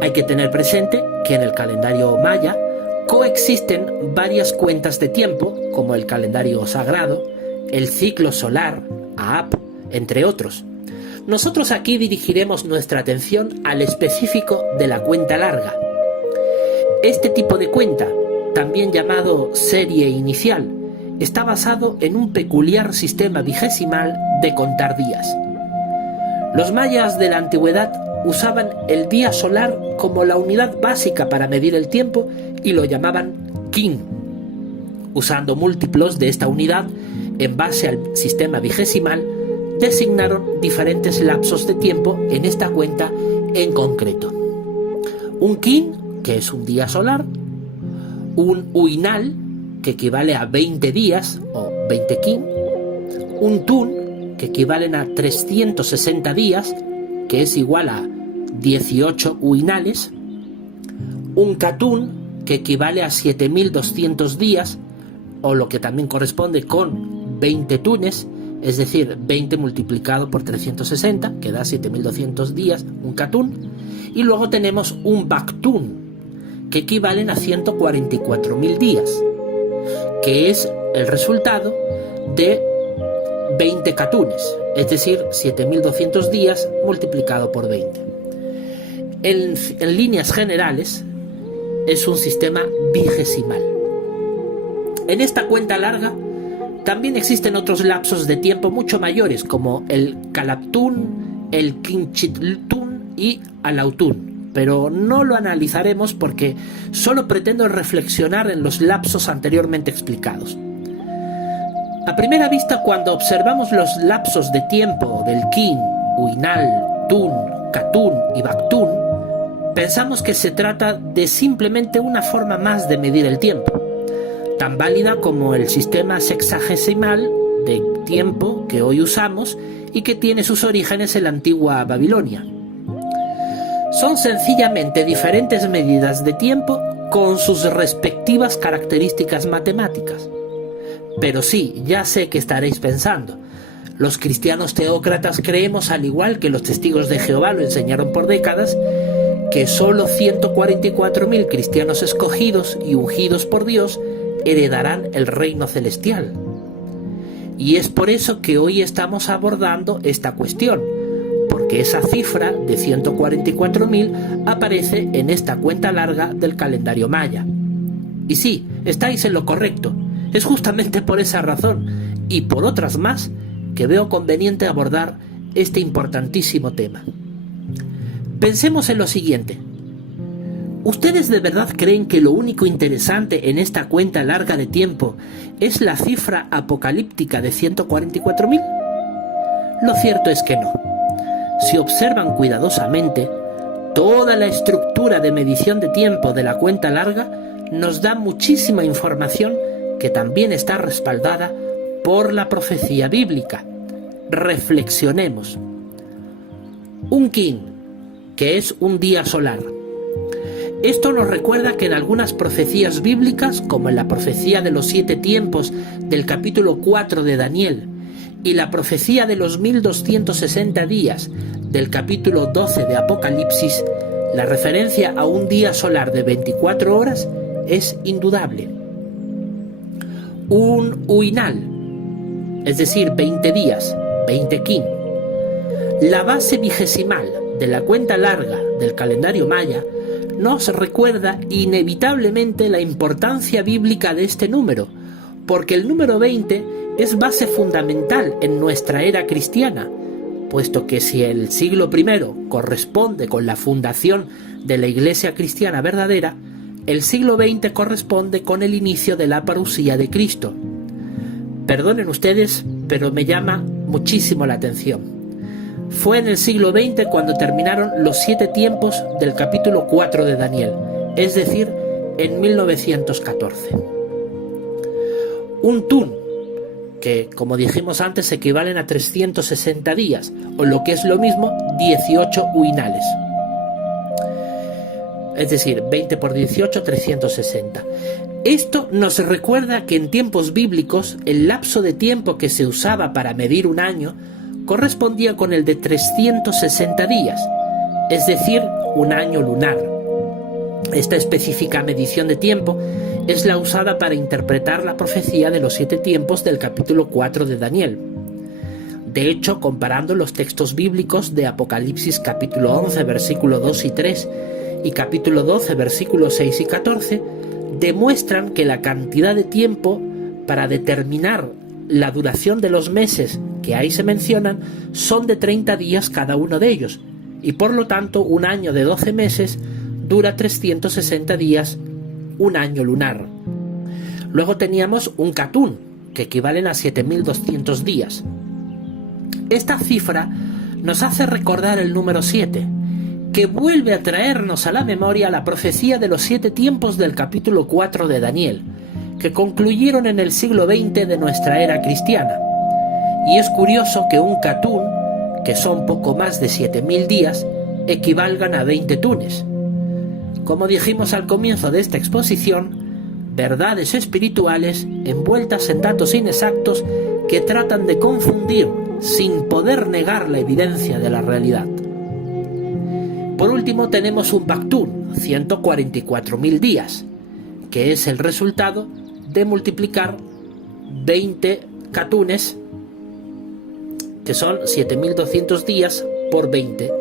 Hay que tener presente que en el calendario maya coexisten varias cuentas de tiempo, como el calendario sagrado, el ciclo solar, Aap, entre otros. Nosotros aquí dirigiremos nuestra atención al específico de la cuenta larga. Este tipo de cuenta, también llamado serie inicial, está basado en un peculiar sistema vigesimal de contar días. Los mayas de la antigüedad usaban el día solar como la unidad básica para medir el tiempo y lo llamaban kin. Usando múltiplos de esta unidad, en base al sistema vigesimal, designaron diferentes lapsos de tiempo en esta cuenta en concreto. Un kin, que es un día solar, un uinal, que equivale a 20 días o 20 kin, un tun, que equivalen a 360 días, que es igual a 18 uinales, un katun, que equivale a 7200 días, o lo que también corresponde con 20 tunes, es decir, 20 multiplicado por 360, que da 7200 días, un katun, y luego tenemos un baktun, que equivalen a 144.000 días, que es el resultado de 20 katunes, es decir, 7200 días multiplicado por 20. En líneas generales, es un sistema vigesimal. En esta cuenta larga también existen otros lapsos de tiempo mucho mayores, como el kalaptun, el kinchitltun y alautun, pero no lo analizaremos porque solo pretendo reflexionar en los lapsos anteriormente explicados. A primera vista, cuando observamos los lapsos de tiempo del kin, uinal, tun, katun y baktun, pensamos que se trata de simplemente una forma más de medir el tiempo, tan válida como el sistema sexagesimal de tiempo que hoy usamos y que tiene sus orígenes en la antigua Babilonia. Son sencillamente diferentes medidas de tiempo con sus respectivas características matemáticas. Pero sí, ya sé que estaréis pensando, los cristianos teócratas creemos, al igual que los testigos de Jehová lo enseñaron por décadas, que solo 144.000 cristianos escogidos y ungidos por Dios heredarán el reino celestial. Y es por eso que hoy estamos abordando esta cuestión, porque esa cifra de 144.000 aparece en esta cuenta larga del calendario maya. Y sí, estáis en lo correcto. Es justamente por esa razón, y por otras más, que veo conveniente abordar este importantísimo tema. Pensemos en lo siguiente. ¿Ustedes de verdad creen que lo único interesante en esta cuenta larga de tiempo es la cifra apocalíptica de 144.000? Lo cierto es que no. Si observan cuidadosamente, toda la estructura de medición de tiempo de la cuenta larga nos da muchísima información que también está respaldada por la profecía bíblica. Reflexionemos. Un kin, que es un día solar. Esto nos recuerda que en algunas profecías bíblicas, como en la profecía de los 7 tiempos del capítulo 4 de Daniel y la profecía de los 1260 días del capítulo 12 de Apocalipsis, la referencia a un día solar de 24 horas es indudable. Un uinal, es decir, 20 días, 20 kin. La base vigesimal de la cuenta larga del calendario maya nos recuerda inevitablemente la importancia bíblica de este número, porque el número 20 es base fundamental en nuestra era cristiana, puesto que si el siglo I corresponde con la fundación de la Iglesia cristiana verdadera, el siglo XX corresponde con el inicio de la parusía de Cristo. Perdonen ustedes, pero me llama muchísimo la atención. Fue en el siglo XX cuando terminaron los 7 tiempos del capítulo 4 de Daniel, es decir, en 1914. Un tun, que como dijimos antes equivalen a 360 días, o lo que es lo mismo, 18 uinales. Es decir, 20 por 18, 360. Esto nos recuerda que en tiempos bíblicos el lapso de tiempo que se usaba para medir un año correspondía con el de 360 días, es decir, un año lunar. Esta específica medición de tiempo es la usada para interpretar la profecía de los 7 tiempos del capítulo 4 de Daniel. De hecho, comparando los textos bíblicos de Apocalipsis capítulo 11, versículo 2 y 3, y capítulo 12, versículos 6 y 14, demuestran que la cantidad de tiempo para determinar la duración de los meses que ahí se mencionan son de 30 días cada uno de ellos, y por lo tanto un año de 12 meses dura 360 días, un año lunar. Luego teníamos un katun, que equivalen a 7.200 días. Esta cifra nos hace recordar el número 7, que vuelve a traernos a la memoria la profecía de los 7 tiempos del capítulo 4 de Daniel, que concluyeron en el siglo XX de nuestra era cristiana. Y es curioso que un catún, que son poco más de 7.000 días, equivalgan a 20 tunes. Como dijimos al comienzo de esta exposición, verdades espirituales envueltas en datos inexactos que tratan de confundir sin poder negar la evidencia de la realidad. Por último tenemos un Bactún, 144.000 días, que es el resultado de multiplicar 20 catunes, que son 7.200 días, por 20.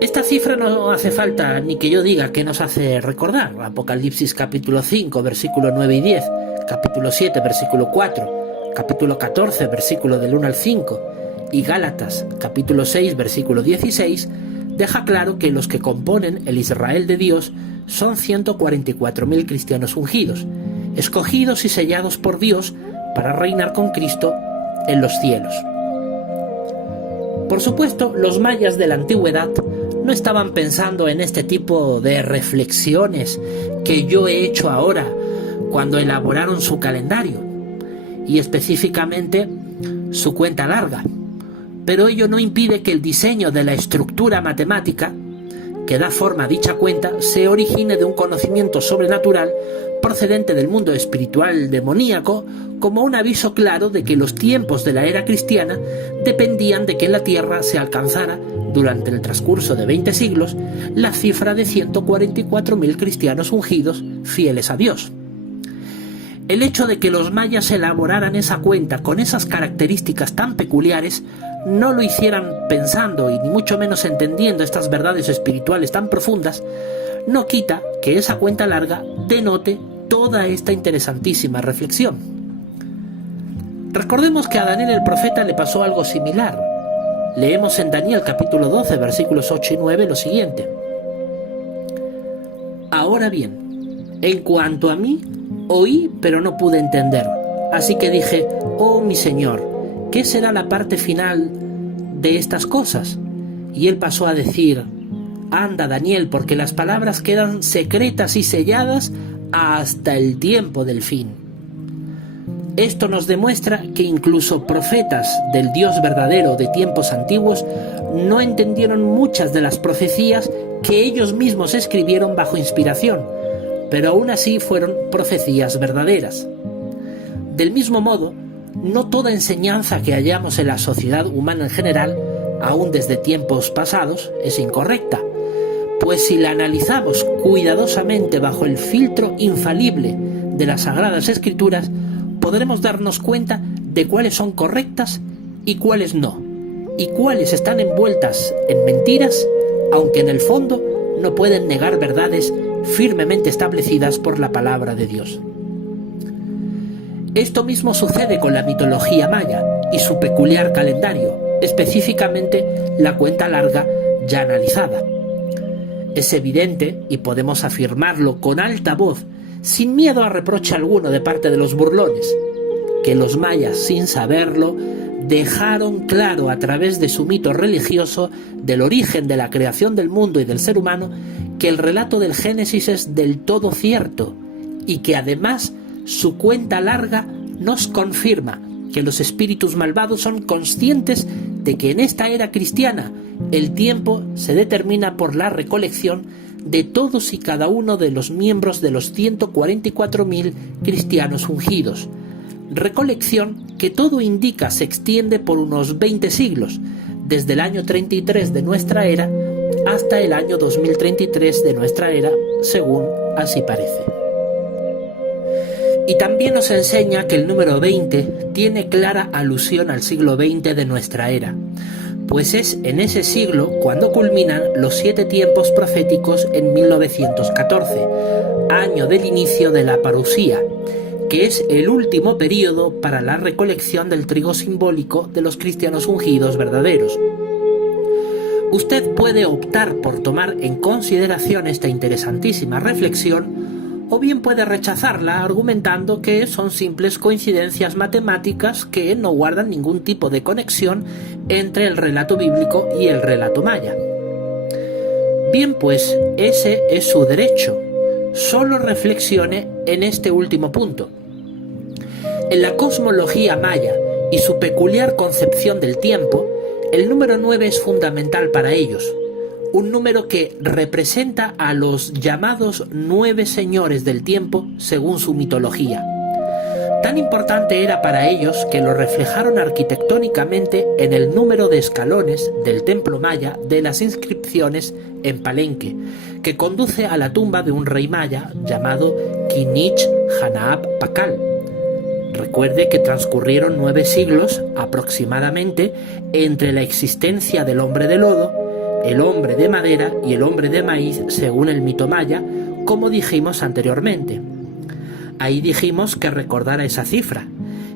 Esta cifra no hace falta ni que yo diga que nos hace recordar. Apocalipsis capítulo 5, versículo 9 y 10, capítulo 7, versículo 4, capítulo 14, versículo del 1 al 5, y Gálatas capítulo 6, versículo 16, deja claro que los que componen el Israel de Dios son 144.000 cristianos ungidos, escogidos y sellados por Dios para reinar con Cristo en los cielos. Por supuesto, los mayas de la antigüedad no estaban pensando en este tipo de reflexiones que yo he hecho ahora cuando elaboraron su calendario, y específicamente su cuenta larga. Pero ello no impide que el diseño de la estructura matemática que da forma a dicha cuenta se origine de un conocimiento sobrenatural procedente del mundo espiritual demoníaco, como un aviso claro de que los tiempos de la era cristiana dependían de que en la tierra se alcanzara, durante el transcurso de 20 siglos, la cifra de 144.000 cristianos ungidos fieles a Dios. El hecho de que los mayas elaboraran esa cuenta con esas características tan peculiares no lo hicieran pensando y ni mucho menos entendiendo estas verdades espirituales tan profundas, no quita que esa cuenta larga denote toda esta interesantísima reflexión. Recordemos que a Daniel el profeta le pasó algo similar. Leemos en Daniel capítulo 12, versículos 8 y 9 lo siguiente: Ahora bien, en cuanto a mí, oí pero no pude entender. Así que dije: oh mi Señor, ¿qué será la parte final de estas cosas? Y él pasó a decir: anda, Daniel, porque las palabras quedan secretas y selladas hasta el tiempo del fin. Esto nos demuestra que incluso profetas del Dios verdadero de tiempos antiguos no entendieron muchas de las profecías que ellos mismos escribieron bajo inspiración, pero aún así fueron profecías verdaderas. Del mismo modo, no toda enseñanza que hallamos en la sociedad humana en general, aún desde tiempos pasados, es incorrecta, pues si la analizamos cuidadosamente bajo el filtro infalible de las Sagradas Escrituras, podremos darnos cuenta de cuáles son correctas y cuáles no, y cuáles están envueltas en mentiras, aunque en el fondo no pueden negar verdades firmemente establecidas por la palabra de Dios. Esto mismo sucede con la mitología maya y su peculiar calendario, específicamente la cuenta larga ya analizada. Es evidente, y podemos afirmarlo con alta voz, sin miedo a reproche alguno de parte de los burlones, que los mayas, sin saberlo, dejaron claro a través de su mito religioso del origen de la creación del mundo y del ser humano que el relato del Génesis es del todo cierto, y que además su cuenta larga nos confirma que los espíritus malvados son conscientes de que en esta era cristiana el tiempo se determina por la recolección de todos y cada uno de los miembros de los 144.000 cristianos ungidos. Recolección que todo indica se extiende por unos 20 siglos, desde el año 33 de nuestra era hasta el año 2033 de nuestra era, según así parece. Y también nos enseña que el número 20 tiene clara alusión al siglo XX de nuestra era, pues es en ese siglo cuando culminan los 7 tiempos proféticos en 1914, año del inicio de la parusía, que es el último período para la recolección del trigo simbólico de los cristianos ungidos verdaderos. Usted puede optar por tomar en consideración esta interesantísima reflexión o bien puede rechazarla argumentando que son simples coincidencias matemáticas que no guardan ningún tipo de conexión entre el relato bíblico y el relato maya. Bien, pues ese es su derecho. Solo reflexione en este último punto. En la cosmología maya y su peculiar concepción del tiempo, el número 9 es fundamental para ellos, un número que representa a los llamados 9 señores del tiempo según su mitología. Tan importante era para ellos que lo reflejaron arquitectónicamente en el número de escalones del templo maya de las inscripciones en Palenque, que conduce a la tumba de un rey maya llamado Kinich Hanaab Pakal. Recuerde que transcurrieron 9 siglos aproximadamente entre la existencia del hombre de lodo, el hombre de madera y el hombre de maíz según el mito maya, como dijimos anteriormente. Ahí dijimos que recordara esa cifra,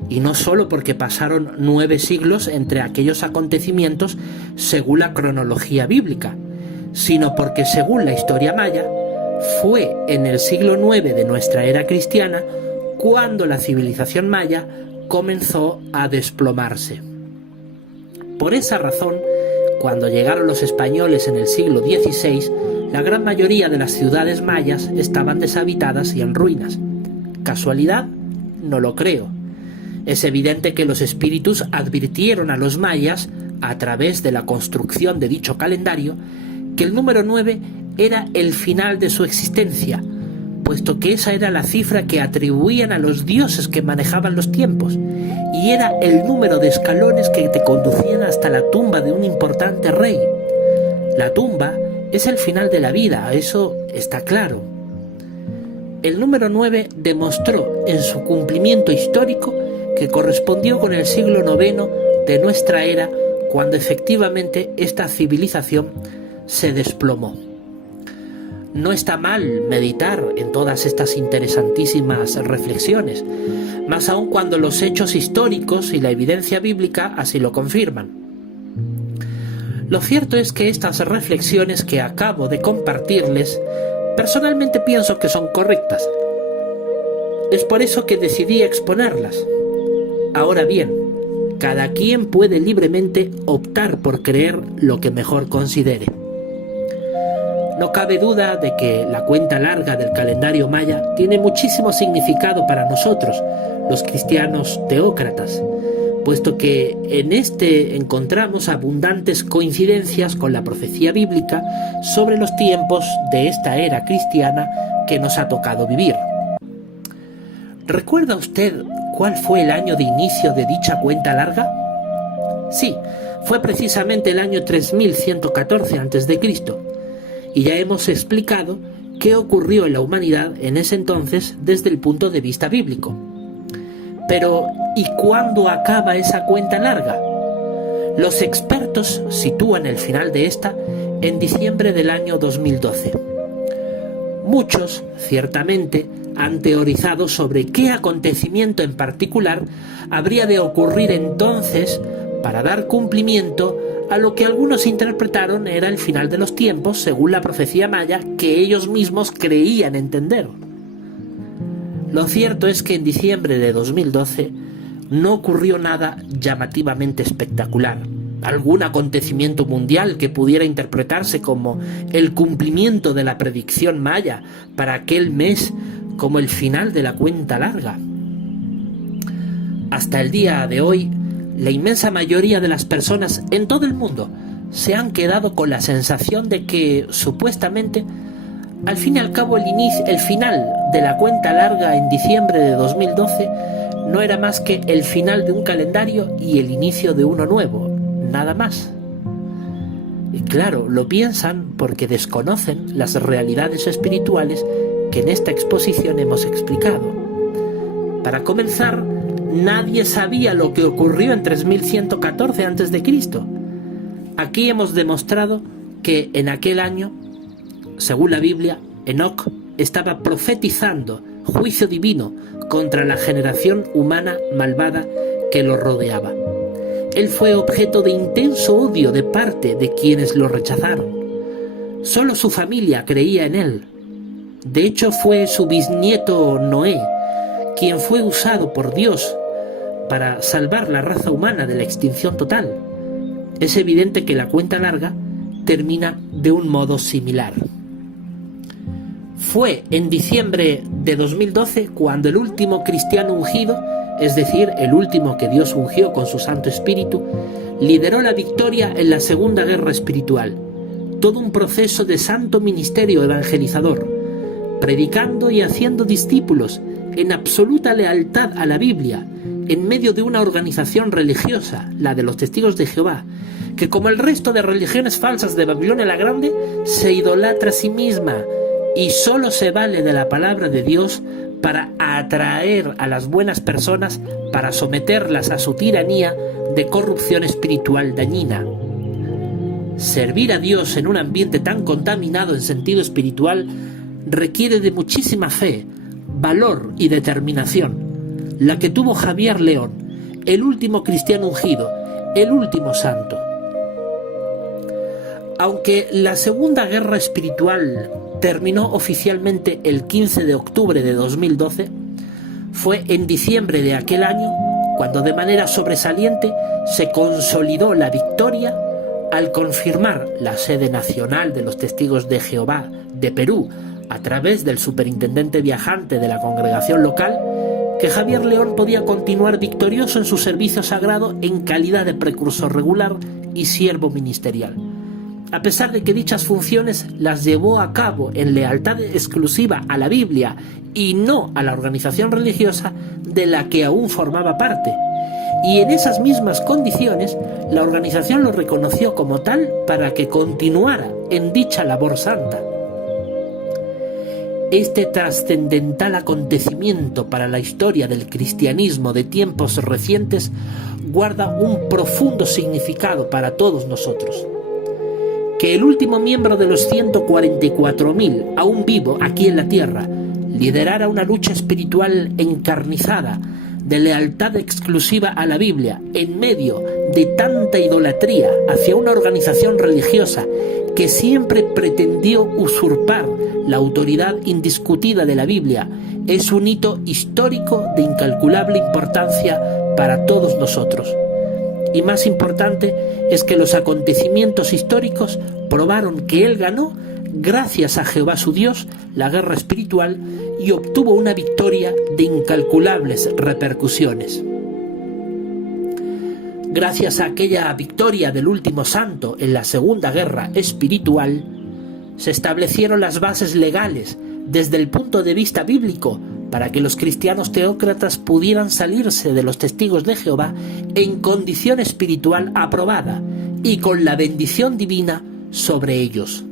y no solo porque pasaron 9 siglos entre aquellos acontecimientos según la cronología bíblica, sino porque según la historia maya, fue en el siglo IX de nuestra era cristiana cuando la civilización maya comenzó a desplomarse. Por esa razón, cuando llegaron los españoles en el siglo XVI, la gran mayoría de las ciudades mayas estaban deshabitadas y en ruinas. ¿Casualidad? No lo creo. Es evidente que los espíritus advirtieron a los mayas, a través de la construcción de dicho calendario, que el número 9 era el final de su existencia, puesto que esa era la cifra que atribuían a los dioses que manejaban los tiempos, y era el número de escalones que te conducían hasta la tumba de un importante rey. La tumba es el final de la vida, eso está claro. El número 9 demostró en su cumplimiento histórico que correspondió con el siglo IX de nuestra era, cuando efectivamente esta civilización se desplomó. No está mal meditar en todas estas interesantísimas reflexiones, más aún cuando los hechos históricos y la evidencia bíblica así lo confirman. Lo cierto es que estas reflexiones que acabo de compartirles, personalmente pienso que son correctas. Es por eso que decidí exponerlas. Ahora bien, cada quien puede libremente optar por creer lo que mejor considere. No cabe duda de que la cuenta larga del calendario maya tiene muchísimo significado para nosotros, los cristianos teócratas, puesto que en este encontramos abundantes coincidencias con la profecía bíblica sobre los tiempos de esta era cristiana que nos ha tocado vivir. ¿Recuerda usted cuál fue el año de inicio de dicha cuenta larga? Sí, fue precisamente el año 3114 a.C., y ya hemos explicado qué ocurrió en la humanidad en ese entonces desde el punto de vista bíblico. Pero, ¿y cuándo acaba esa cuenta larga? Los expertos sitúan el final de esta en diciembre del año 2012. Muchos, ciertamente, han teorizado sobre qué acontecimiento en particular habría de ocurrir entonces para dar cumplimiento a lo que algunos interpretaron era el final de los tiempos según la profecía maya que ellos mismos creían entender. Lo cierto es que en diciembre de 2012 no ocurrió nada llamativamente espectacular, algún acontecimiento mundial que pudiera interpretarse como el cumplimiento de la predicción maya para aquel mes, como el final de la cuenta larga. Hasta el día de hoy, la inmensa mayoría de las personas en todo el mundo se han quedado con la sensación de que, supuestamente, al fin y al cabo el final de la cuenta larga en diciembre de 2012 no era más que el final de un calendario y el inicio de uno nuevo, nada más. Y claro, lo piensan porque desconocen las realidades espirituales que en esta exposición hemos explicado. Para comenzar, nadie sabía lo que ocurrió en 3114 a.C. Aquí hemos demostrado que en aquel año, según la Biblia, Enoc estaba profetizando juicio divino contra la generación humana malvada que lo rodeaba. Él fue objeto de intenso odio de parte de quienes lo rechazaron. Solo su familia creía en él. De hecho, fue su bisnieto Noé quien fue usado por Dios para salvar la raza humana de la extinción total. Es evidente que la cuenta larga termina de un modo similar. Fue en diciembre de 2012 cuando el último cristiano ungido, es decir, el último que Dios ungió con su Santo Espíritu, lideró la victoria en la Segunda Guerra Espiritual. Todo un proceso de santo ministerio evangelizador, predicando y haciendo discípulos en absoluta lealtad a la Biblia, en medio de una organización religiosa, la de los Testigos de Jehová, que como el resto de religiones falsas de Babilonia la Grande, se idolatra a sí misma y solo se vale de la palabra de Dios para atraer a las buenas personas, para someterlas a su tiranía de corrupción espiritual dañina. Servir a Dios en un ambiente tan contaminado en sentido espiritual requiere de muchísima fe, valor y determinación, la que tuvo Javier León, el último cristiano ungido, el último santo. Aunque la Segunda Guerra Espiritual terminó oficialmente el 15 de octubre de 2012, fue en diciembre de aquel año cuando de manera sobresaliente se consolidó la victoria al confirmar la sede nacional de los Testigos de Jehová de Perú a través del superintendente viajante de la congregación local, que Javier León podía continuar victorioso en su servicio sagrado en calidad de precursor regular y siervo ministerial, a pesar de que dichas funciones las llevó a cabo en lealtad exclusiva a la Biblia y no a la organización religiosa de la que aún formaba parte. Y en esas mismas condiciones, la organización lo reconoció como tal para que continuara en dicha labor santa. Este trascendental acontecimiento para la historia del cristianismo de tiempos recientes guarda un profundo significado para todos nosotros. Que el último miembro de los 144.000 aún vivo aquí en la tierra liderara una lucha espiritual encarnizada de lealtad exclusiva a la Biblia en medio de tanta idolatría hacia una organización religiosa que siempre pretendió usurpar la autoridad indiscutida de la Biblia es un hito histórico de incalculable importancia para todos nosotros. Y más importante es que los acontecimientos históricos probaron que él ganó, gracias a Jehová su Dios, la guerra espiritual y obtuvo una victoria de incalculables repercusiones. Gracias a aquella victoria del último santo en la Segunda Guerra Espiritual, se establecieron las bases legales desde el punto de vista bíblico para que los cristianos teócratas pudieran salirse de los Testigos de Jehová en condición espiritual aprobada y con la bendición divina sobre ellos.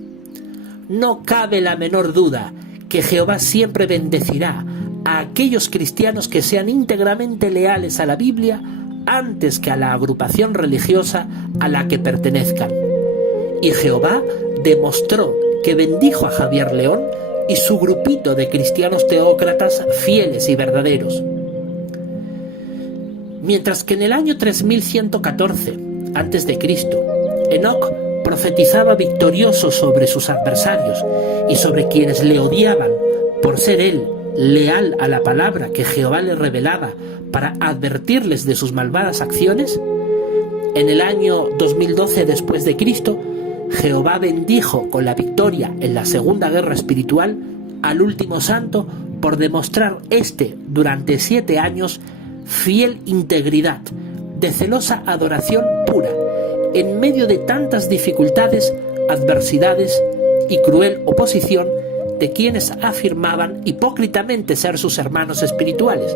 No cabe la menor duda que Jehová siempre bendecirá a aquellos cristianos que sean íntegramente leales a la Biblia antes que a la agrupación religiosa a la que pertenezcan. Y Jehová demostró que bendijo a Javier León y su grupito de cristianos teócratas fieles y verdaderos. Mientras que en el año 3114 a.C., Enoc profetizaba victorioso sobre sus adversarios y sobre quienes le odiaban por ser él leal a la palabra que Jehová le revelaba para advertirles de sus malvadas acciones, en el año 2012 después de Cristo, Jehová bendijo con la victoria en la Segunda Guerra Espiritual al último santo por demostrar durante 7 años fiel integridad, de celosa adoración pura, en medio de tantas dificultades, adversidades y cruel oposición de quienes afirmaban hipócritamente ser sus hermanos espirituales,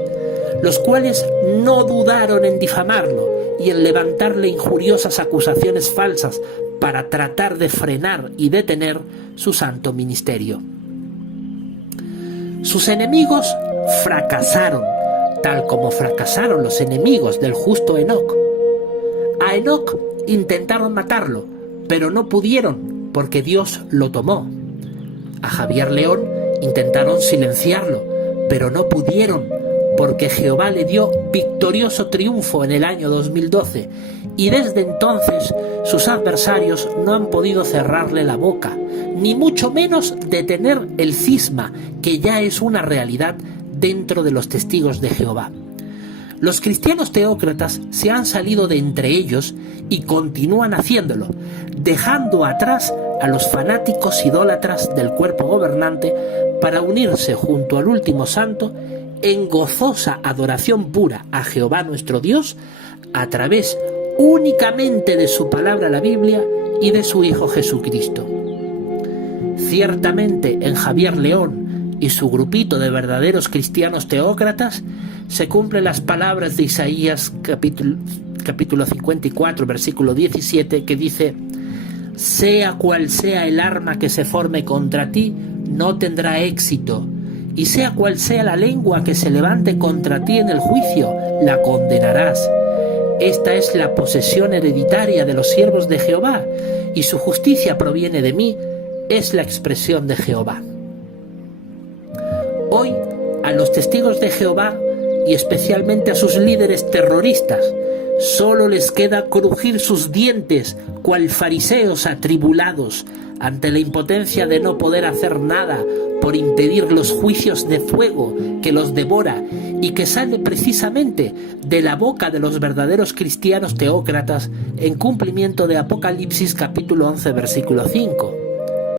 los cuales no dudaron en difamarlo y en levantarle injuriosas acusaciones falsas para tratar de frenar y detener su santo ministerio. Sus enemigos fracasaron, tal como fracasaron los enemigos del justo Enoc. A Enoc intentaron matarlo, pero no pudieron porque Dios lo tomó. A Javier León intentaron silenciarlo, pero no pudieron porque Jehová le dio victorioso triunfo en el año 2012 y desde entonces sus adversarios no han podido cerrarle la boca ni mucho menos detener el cisma, que ya es una realidad dentro de los testigos de Jehová. Los cristianos teócratas se han salido de entre ellos y continúan haciéndolo, dejando atrás a los fanáticos idólatras del cuerpo gobernante para unirse junto al último santo en gozosa adoración pura a Jehová nuestro Dios a través únicamente de su palabra, la Biblia, y de su Hijo Jesucristo. Ciertamente en Javier León y su grupito de verdaderos cristianos teócratas se cumplen las palabras de Isaías capítulo 54, versículo 17, que dice: «Sea cual sea el arma que se forme contra ti, no tendrá éxito, y sea cual sea la lengua que se levante contra ti en el juicio, la condenarás. Esta es la posesión hereditaria de los siervos de Jehová, y su justicia proviene de mí, es la expresión de Jehová». Hoy, a los testigos de Jehová, y especialmente a sus líderes terroristas, solo les queda crujir sus dientes cual fariseos atribulados ante la impotencia de no poder hacer nada por impedir los juicios de fuego que los devora y que sale precisamente de la boca de los verdaderos cristianos teócratas en cumplimiento de Apocalipsis capítulo 11 versículo 5.